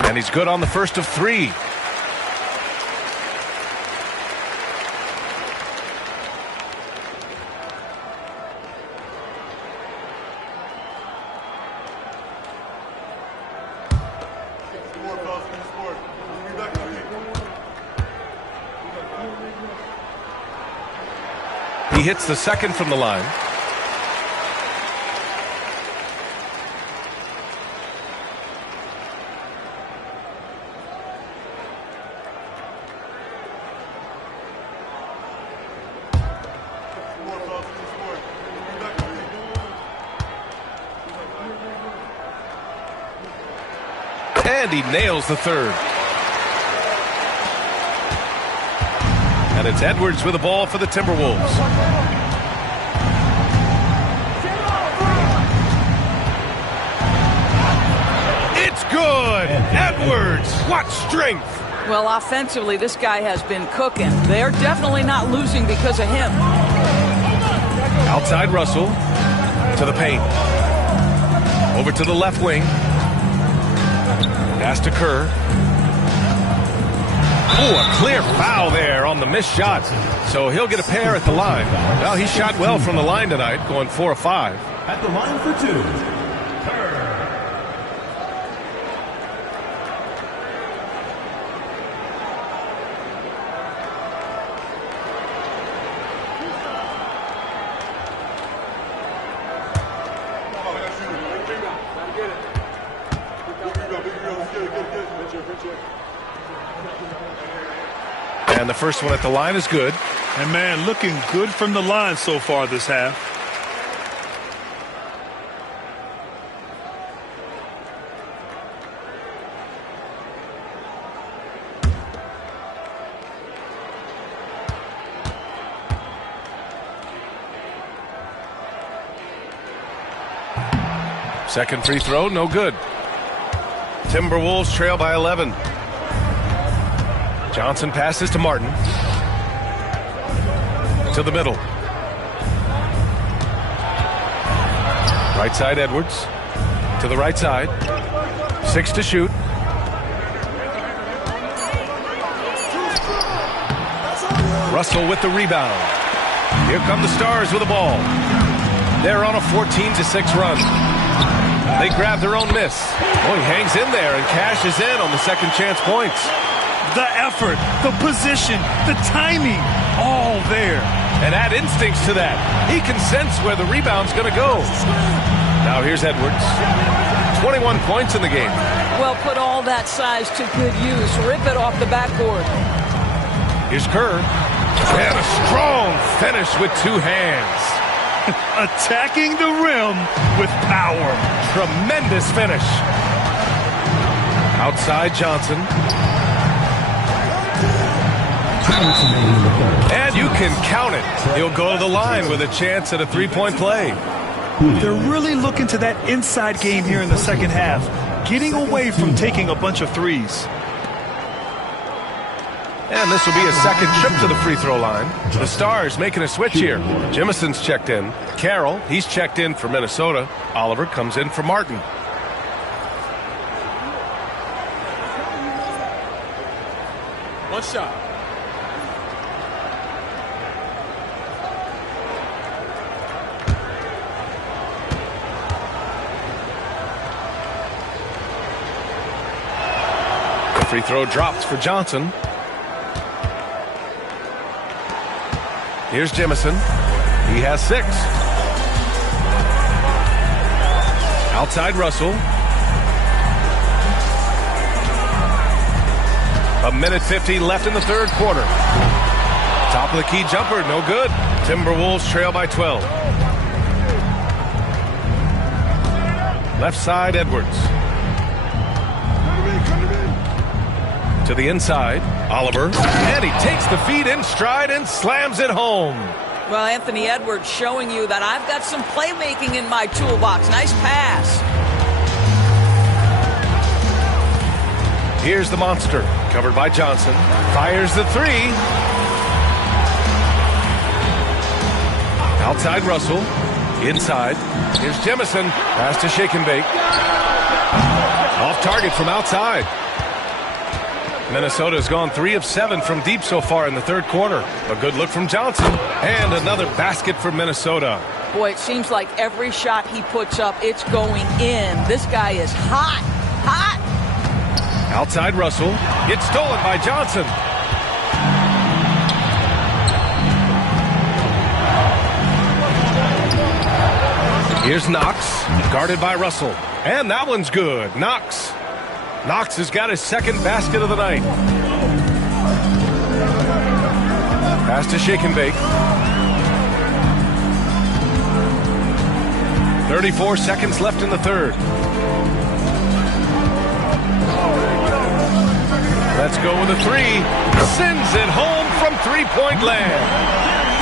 And he's good on the first of 3. He hits the second from the line. And he nails the third. And it's Edwards with the ball for the Timberwolves. It's good! Edwards! What strength! Well, offensively, this guy has been cooking. They're definitely not losing because of him. Outside Russell. To the paint. Over to the left wing. Pass to Kerr. Oh, a clear foul there on the missed shot. So he'll get a pair at the line. Well, he shot well from the line tonight, going 4 of 5. At the line for 2, Kerr. And the first one at the line is good. And, man, looking good from the line so far this half. Second free throw, no good. Timberwolves trail by 11. Johnson passes to Martin. To the middle. Right side Edwards. To the right side. 6 to shoot. Russell with the rebound. Here come the Stars with the ball. They're on a 14-6 run. They grab their own miss. Oh, he hangs in there and cashes in on the second chance points. The effort, the position, the timing, all there. And add instincts to that. He can sense where the rebound's going to go. Now here's Edwards. 21 points in the game. Well, put all that size to good use. Rip it off the backboard. Here's Kerr. And a strong finish with 2 hands. Attacking the rim with power. Tremendous finish. Outside Johnson. And you can count it. He'll go to the line with a chance at a 3-point play. They're really looking to that inside game here in the second half, getting away from taking a bunch of threes. And this will be a second trip to the free throw line. The Stars making a switch here. Jimison's checked in. Carroll, he's checked in for Minnesota. Oliver comes in for Martin. One shot. The free throw drops for Johnson. Here's Jemison. He has 6. Outside Russell. 1:50 left in the third quarter. Top of the key jumper, no good. Timberwolves trail by 12. Left side, Edwards. To the inside, Oliver. And he takes the feed in stride and slams it home. Well, Anthony Edwards showing you that I've got some playmaking in my toolbox. Nice pass. Here's the monster, covered by Johnson. Fires the 3. Outside Russell. Inside. Here's Jemison. Pass to Shake and Bake. Off target from outside. Minnesota's gone 3 of 7 from deep so far in the third quarter. A good look from Johnson. And another basket for Minnesota. Boy, it seems like every shot he puts up, it's going in. This guy is hot. Hot. Outside Russell. It's stolen by Johnson. Here's Knox. Guarded by Russell. And that one's good. Knox has got his second basket of the night. Pass to Shake and Bake. 34 seconds left in the third. Let's go with a 3. Sends it home from three-point land.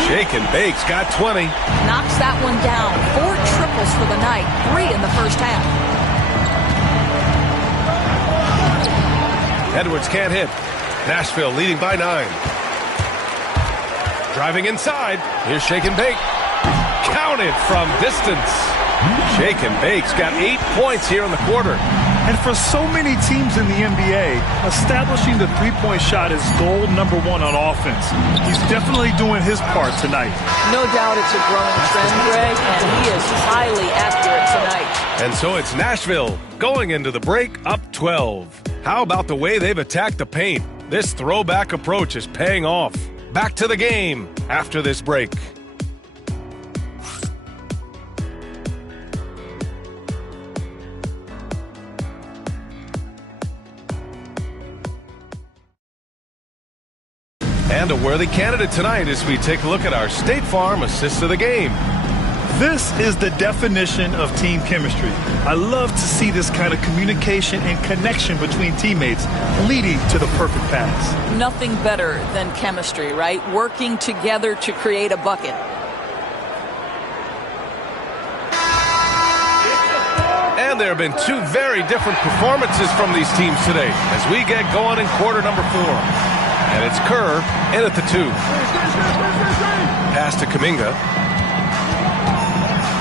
Shake and Bake's got 20. Knocks that one down. 4 triples for the night. 3 in the first half. Edwards can't hit. Nashville leading by 9. Driving inside. Here's Shake and Bake. Counted from distance. Shake and Bake's got 8 points here in the quarter. And for so many teams in the NBA, establishing the three-point shot is goal number 1 on offense. He's definitely doing his part tonight. No doubt it's a growing trend, Greg, and he is highly accurate tonight. And so it's Nashville going into the break up 12. How about the way they've attacked the paint? This throwback approach is paying off. Back to the game after this break. And a worthy candidate tonight as we take a look at our State Farm assist of the game. This is the definition of team chemistry. I love to see this kind of communication and connection between teammates leading to the perfect pass. Nothing better than chemistry, right? Working together to create a bucket. And there have been 2 very different performances from these teams today as we get going in quarter number 4. And it's Kerr in at the 2. Pass to Kuminga.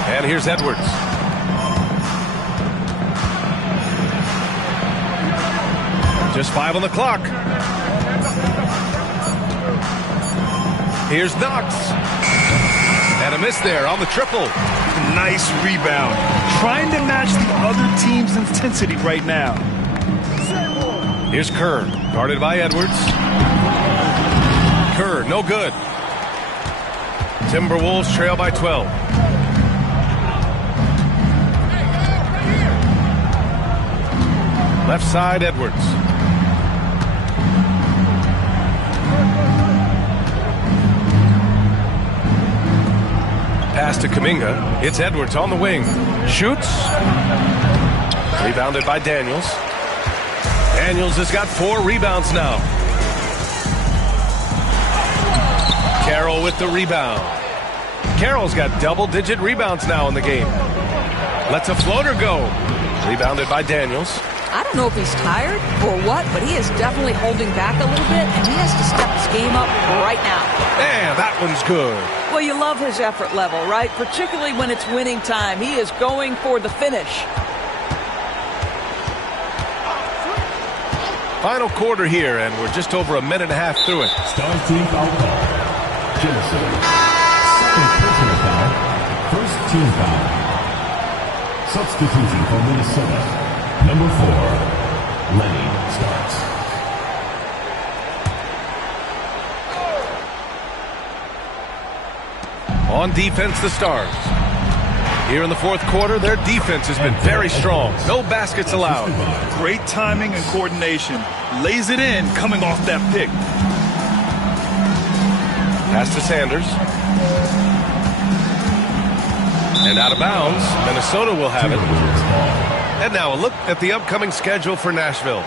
And here's Edwards. Just 5 on the clock. Here's Knox. And a miss there on the triple. Nice rebound. Trying to match the other team's intensity right now. Here's Kerr, guarded by Edwards. Kerr, no good. Timberwolves trail by 12. Left side, Edwards. Pass to Kuminga. It's Edwards on the wing. Shoots. Rebounded by Daniels. Daniels has got 4 rebounds now. Carroll with the rebound. Carroll's got double-digit rebounds now in the game. Lets a floater go. Rebounded by Daniels. I don't know if he's tired or what, but he is definitely holding back a little bit, and he has to step his game up right now. And that one's good. Well, you love his effort level, right? Particularly when it's winning time. He is going for the finish. Final quarter here, and we're just over a minute and a half through it. Stars team foul call. Jimison. Second personal foul. First team foul. Substituting for Minnesota. Number 4, Lenny starts. On defense, the Stars. Here in the fourth quarter, their defense has been very strong. No baskets allowed. Great timing and coordination. Lays it in coming off that pick. Pass to Sanders. And out of bounds, Minnesota will have it. And now a look at the upcoming schedule for Nashville.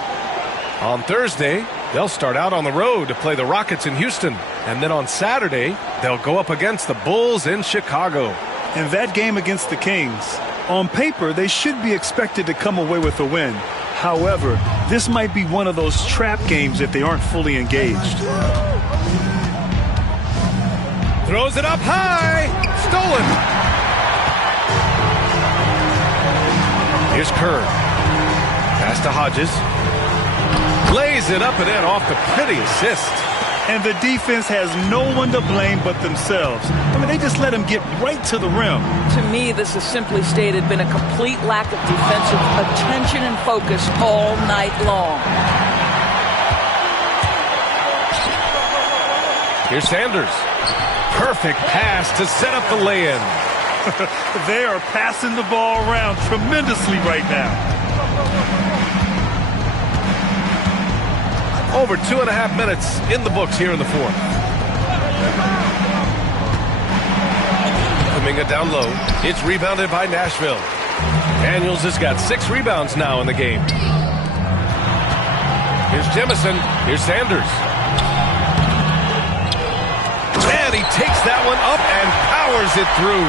On Thursday, they'll start out on the road to play the Rockets in Houston. And then on Saturday, they'll go up against the Bulls in Chicago. In that game against the Kings, on paper, they should be expected to come away with a win. However, this might be one of those trap games if they aren't fully engaged. Throws it up high. Stolen. Here's Kerr. Pass to Hodges. Lays it up and in off the pretty assist. And the defense has no one to blame but themselves. I mean, they just let him get right to the rim. To me, this has simply stated been a complete lack of defensive attention and focus all night long. Here's Sanders. Perfect pass to set up the lay-in. They are passing the ball around tremendously right now. Over 2.5 minutes in the books here in the fourth. Kuminga down low. It's rebounded by Nashville. Daniels has got 6 rebounds now in the game. Here's Jemison. Here's Sanders. And he takes that one up and powers it through.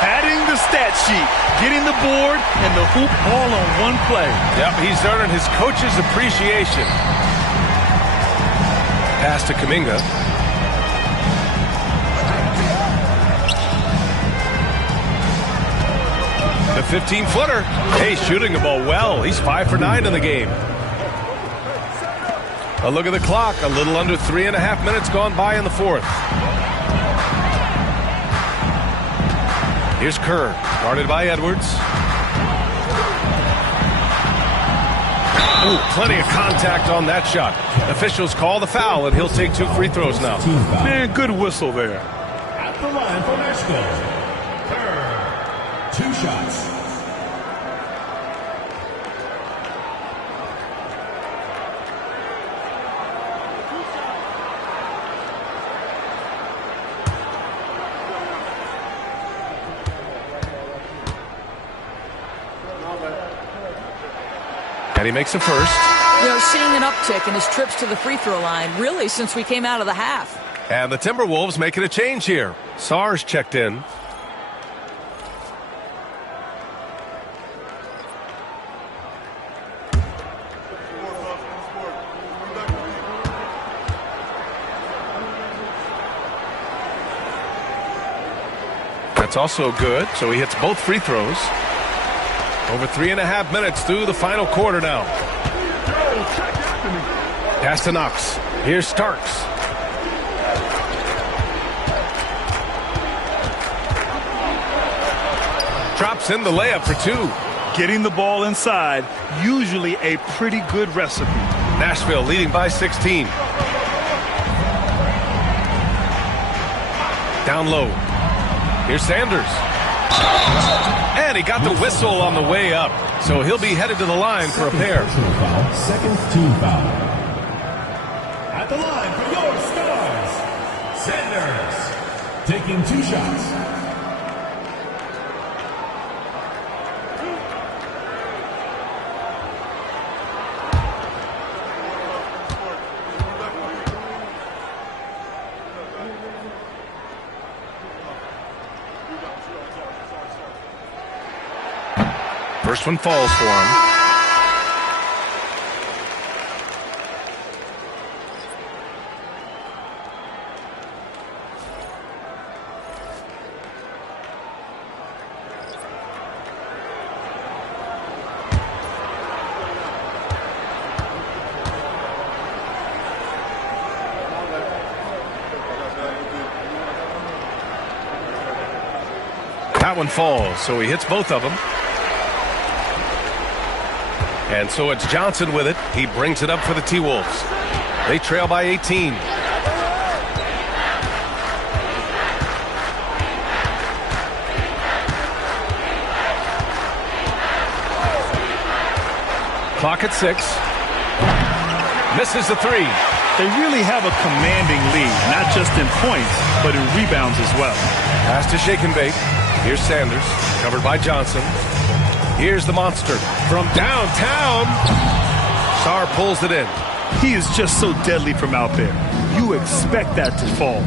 Padding the stat sheet, getting the board and the hoop all on one play. Yep, he's earning his coach's appreciation. Pass to Kuminga. The 15-footer. Hey, shooting the ball well. He's 5 for 9 in the game. A look at the clock. A little under 3.5 minutes gone by in the fourth. Here's Kerr, guarded by Edwards. Ooh, plenty of contact on that shot. Officials call the foul, and he'll take 2 free throws now. Man, good whistle there. At the line for Nashville. Kerr. 2 shots. And he makes the first. You know, seeing an uptick in his trips to the free throw line, really, since we came out of the half. And the Timberwolves making a change here. Sarge checked in. That's also good, so he hits both free throws. Over 3.5 minutes through the final quarter now. Pass to Knox. Here's Starks. Drops in the layup for 2. Getting the ball inside, usually a pretty good recipe. Nashville leading by 16. Down low. Here's Sanders. And he got the whistle on the way up. So he'll be headed to the line for a pair. Second team foul. At the line for your Stars, Sanders. Taking 2 shots. First one falls for him. That one falls, so he hits both of them. And so it's Johnson with it. He brings it up for the T-Wolves. They trail by 18. Clock at 6. Misses the 3. They really have a commanding lead, not just in points, but in rebounds as well. Pass to Shake and Bake. Here's Sanders, covered by Johnson. Here's the monster from downtown. Sarr pulls it in. He is just so deadly from out there. You expect that to fall.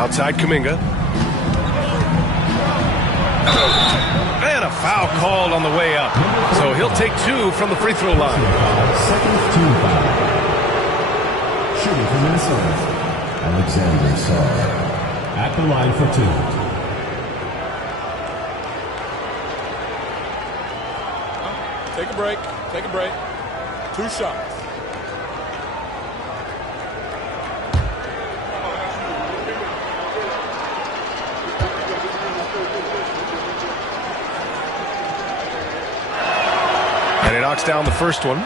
Outside Kuminga. And a foul called on the way up. So he'll take 2 from the free throw line. Second team foul. Shooting from Minnesota, Alexander Sarr. At the line for 2. Take a break. Take a break. 2 shots. And he knocks down the first one.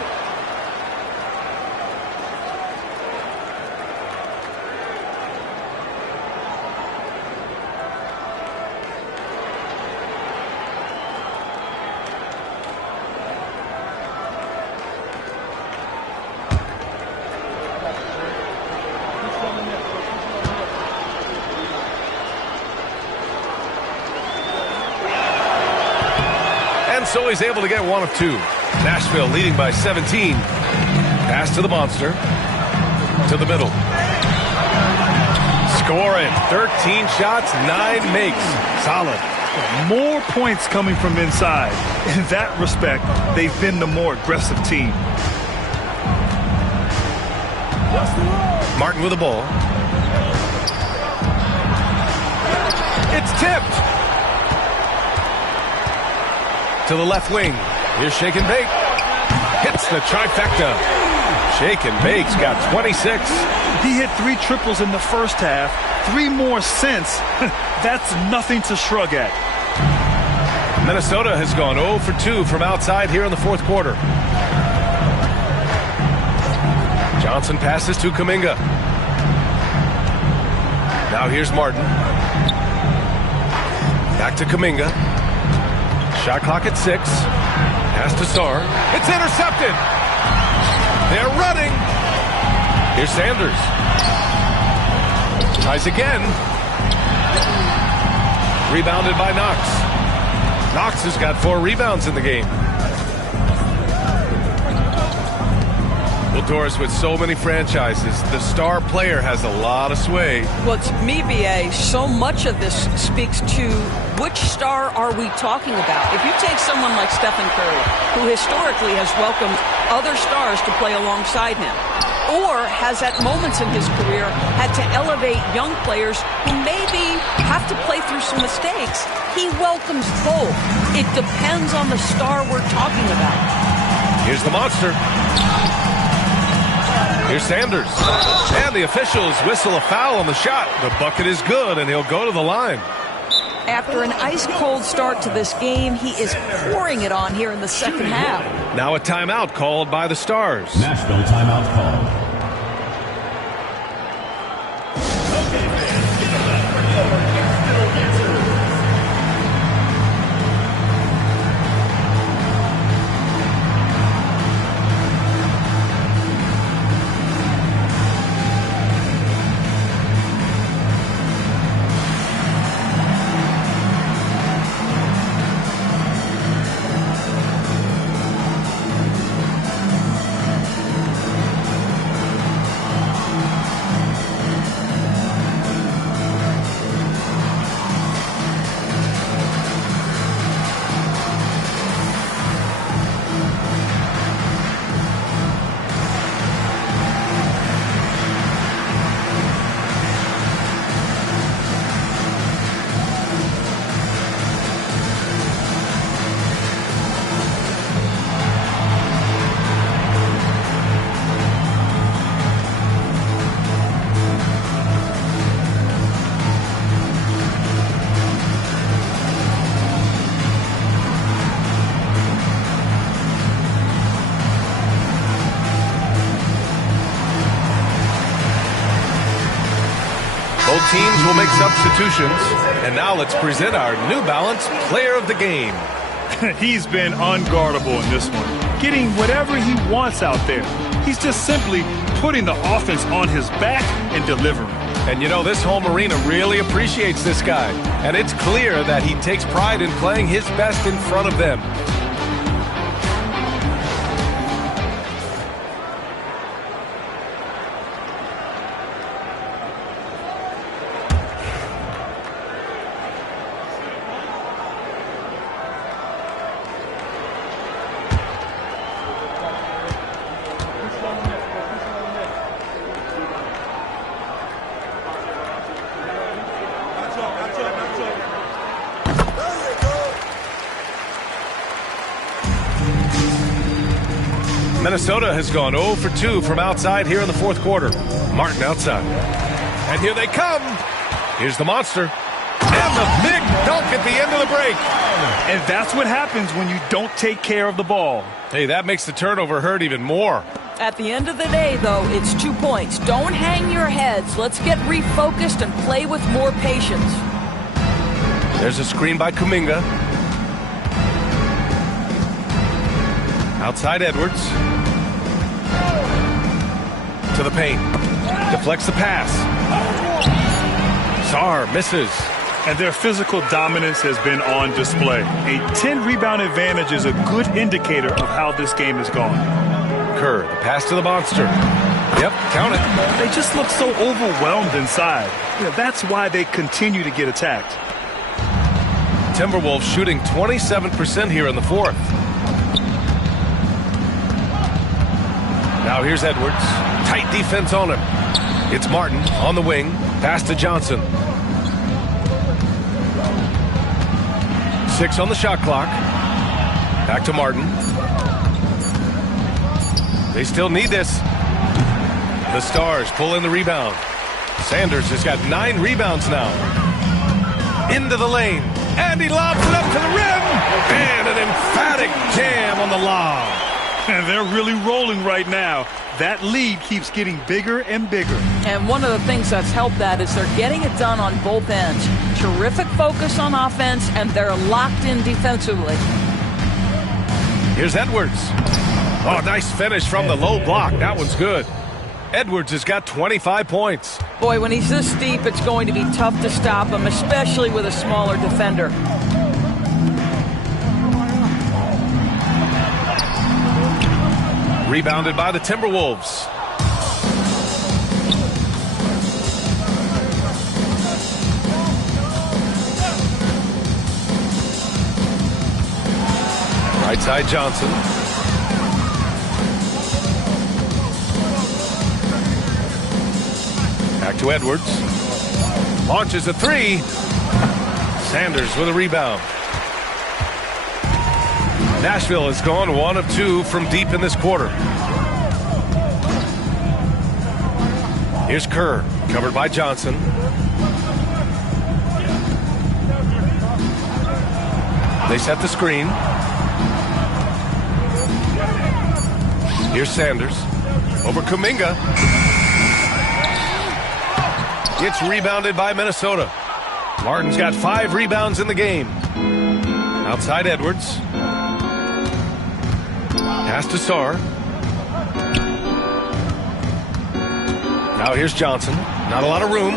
So he's able to get 1 of 2. Nashville leading by 17. Pass to the monster. To the middle. Scoring. 13 shots, 9 makes. Solid. More points coming from inside. In that respect, they've been the more aggressive team. Martin with the ball. It's tipped. To the left wing. Here's Shake and Bake. Hits the trifecta. Shake and Bake's got 26. He hit 3 triples in the first half. 3 more since. That's nothing to shrug at. Minnesota has gone 0 for 2 from outside here in the fourth quarter. Johnson passes to Kuminga. Now here's Martin. Back to Kuminga. Shot clock at 6. Pass to Sarr. It's intercepted. They're running. Here's Sanders. Tries again. Rebounded by Knox. Knox has got 4 rebounds in the game. Well, Doris, with so many franchises, the star player has a lot of sway. Well, to me, B.A., so much of this speaks to which star are we talking about? If you take someone like Stephen Curry, who historically has welcomed other stars to play alongside him, or has at moments in his career had to elevate young players who maybe have to play through some mistakes, he welcomes both. It depends on the star we're talking about. Here's the monster. Here's Sanders. And the officials whistle a foul on the shot. The bucket is good, and he'll go to the line. After an ice-cold start to this game, he is pouring it on here in the second half. Now a timeout called by the Stars. Nashville timeout called. Both teams will make substitutions. And now let's present our New Balance Player of the Game. He's been unguardable in this one, getting whatever he wants out there. He's just simply putting the offense on his back and delivering. And you know, this home arena really appreciates this guy. And it's clear that he takes pride in playing his best in front of them. Minnesota has gone 0 for 2 from outside here in the fourth quarter. Martin outside. And here they come. Here's the monster. And the big dunk at the end of the break. And that's what happens when you don't take care of the ball. Hey, that makes the turnover hurt even more. At the end of the day, though, it's 2 points. Don't hang your heads. Let's get refocused and play with more patience. There's a screen by Kuminga. Outside Edwards. To the paint. Deflects the pass. Sarr misses. And their physical dominance has been on display. A 10-rebound advantage is a good indicator of how this game has gone. Kerr, the pass to the monster. Yep, count it. They just look so overwhelmed inside. That's why they continue to get attacked. Timberwolves shooting 27% here in the fourth. Now here's Edwards. Tight defense on him. It's Martin on the wing. Pass to Johnson. 6 on the shot clock. Back to Martin. They still need this. The Stars pull in the rebound. Sanders has got 9 rebounds now. Into the lane. And he lobs it up to the rim. And an emphatic jam on the lob. And they're really rolling right now. That lead keeps getting bigger and bigger. And one of the things that's helped that is they're getting it done on both ends. Terrific focus on offense, and they're locked in defensively. Here's Edwards. Oh, nice finish from the low block. That one's good. Edwards has got 25 points. Boy, when he's this deep, it's going to be tough to stop him, especially with a smaller defender. Rebounded by the Timberwolves. Right side Johnson. Back to Edwards. Launches a 3. Sanders with a rebound. Nashville has gone 1 of 2 from deep in this quarter. Here's Kerr, covered by Johnson. They set the screen. Here's Sanders. Over Kuminga. It's rebounded by Minnesota. Martin's got 5 rebounds in the game. Outside Edwards. Pass to Sarr. Now here's Johnson. Not a lot of room.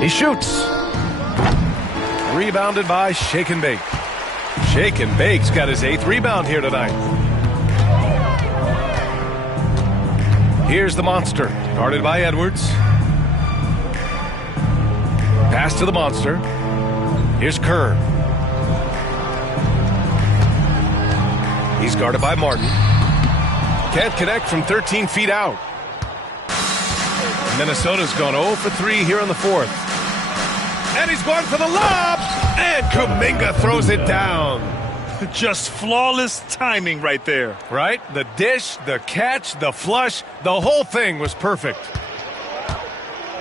He shoots. Rebounded by Shake and Bake. Shake and Bake's got his 8th rebound here tonight. Here's the monster. Guarded by Edwards. Pass to the monster. Here's Kerr. He's guarded by Martin. Can't connect from 13 feet out. Minnesota's gone 0 for 3 here in the fourth. And he's going for the lob. And Kuminga throws it down. Just flawless timing right there. Right? The dish, the catch, the flush, the whole thing was perfect.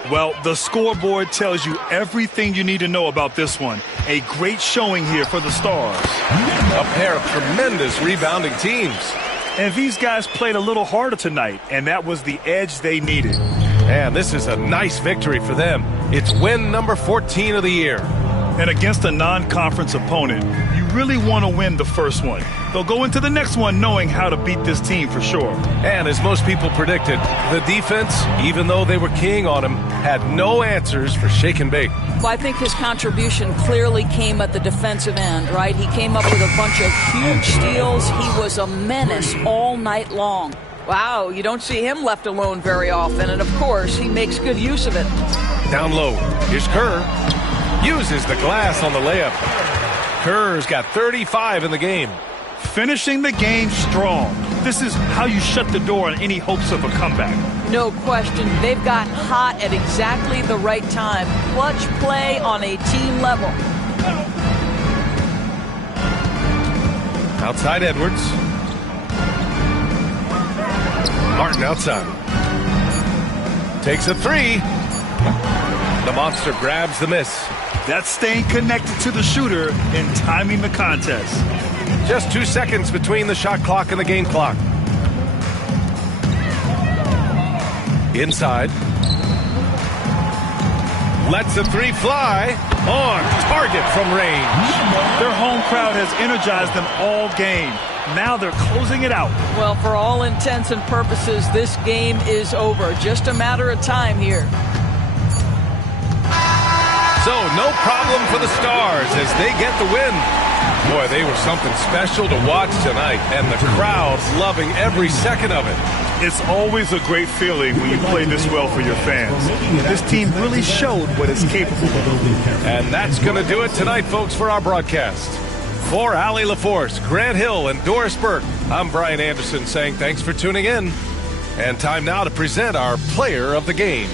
Well, the scoreboard tells you everything you need to know about this one. A great showing here for the Stars. A pair of tremendous rebounding teams. And these guys played a little harder tonight, and that was the edge they needed. And this is a nice victory for them. It's win number 14 of the year. And against a non-conference opponent, you really want to win the first one. They'll go into the next one knowing how to beat this team for sure. And as most people predicted, the defense, even though they were keying on him, had no answers for shake and bake. Well, I think his contribution clearly came at the defensive end, right? He came up with a bunch of huge steals. He was a menace all night long. Wow, you don't see him left alone very often, and of course, he makes good use of it. Down low, here's Kerr. Uses the glass on the layup. Kerr's got 35 in the game. Finishing the game strong. This is how you shut the door on any hopes of a comeback. No question. They've got hot at exactly the right time. Clutch play on a team level. Outside Edwards. Martin outside. Takes a three. The monster grabs the miss. That's staying connected to the shooter and timing the contest. Just 2 seconds between the shot clock and the game clock. Inside. Lets the three fly. On target from range. Their home crowd has energized them all game. Now they're closing it out. Well, for all intents and purposes, this game is over. Just a matter of time here. So, no problem for the Stars as they get the win. Boy, they were something special to watch tonight, and the crowd loving every second of it. It's always a great feeling when you play this well for your fans. This team really showed what it's capable of. And that's going to do it tonight, folks, for our broadcast. For Allie LaForce, Grant Hill, and Doris Burke, I'm Brian Anderson saying thanks for tuning in. And time now to present our player of the game.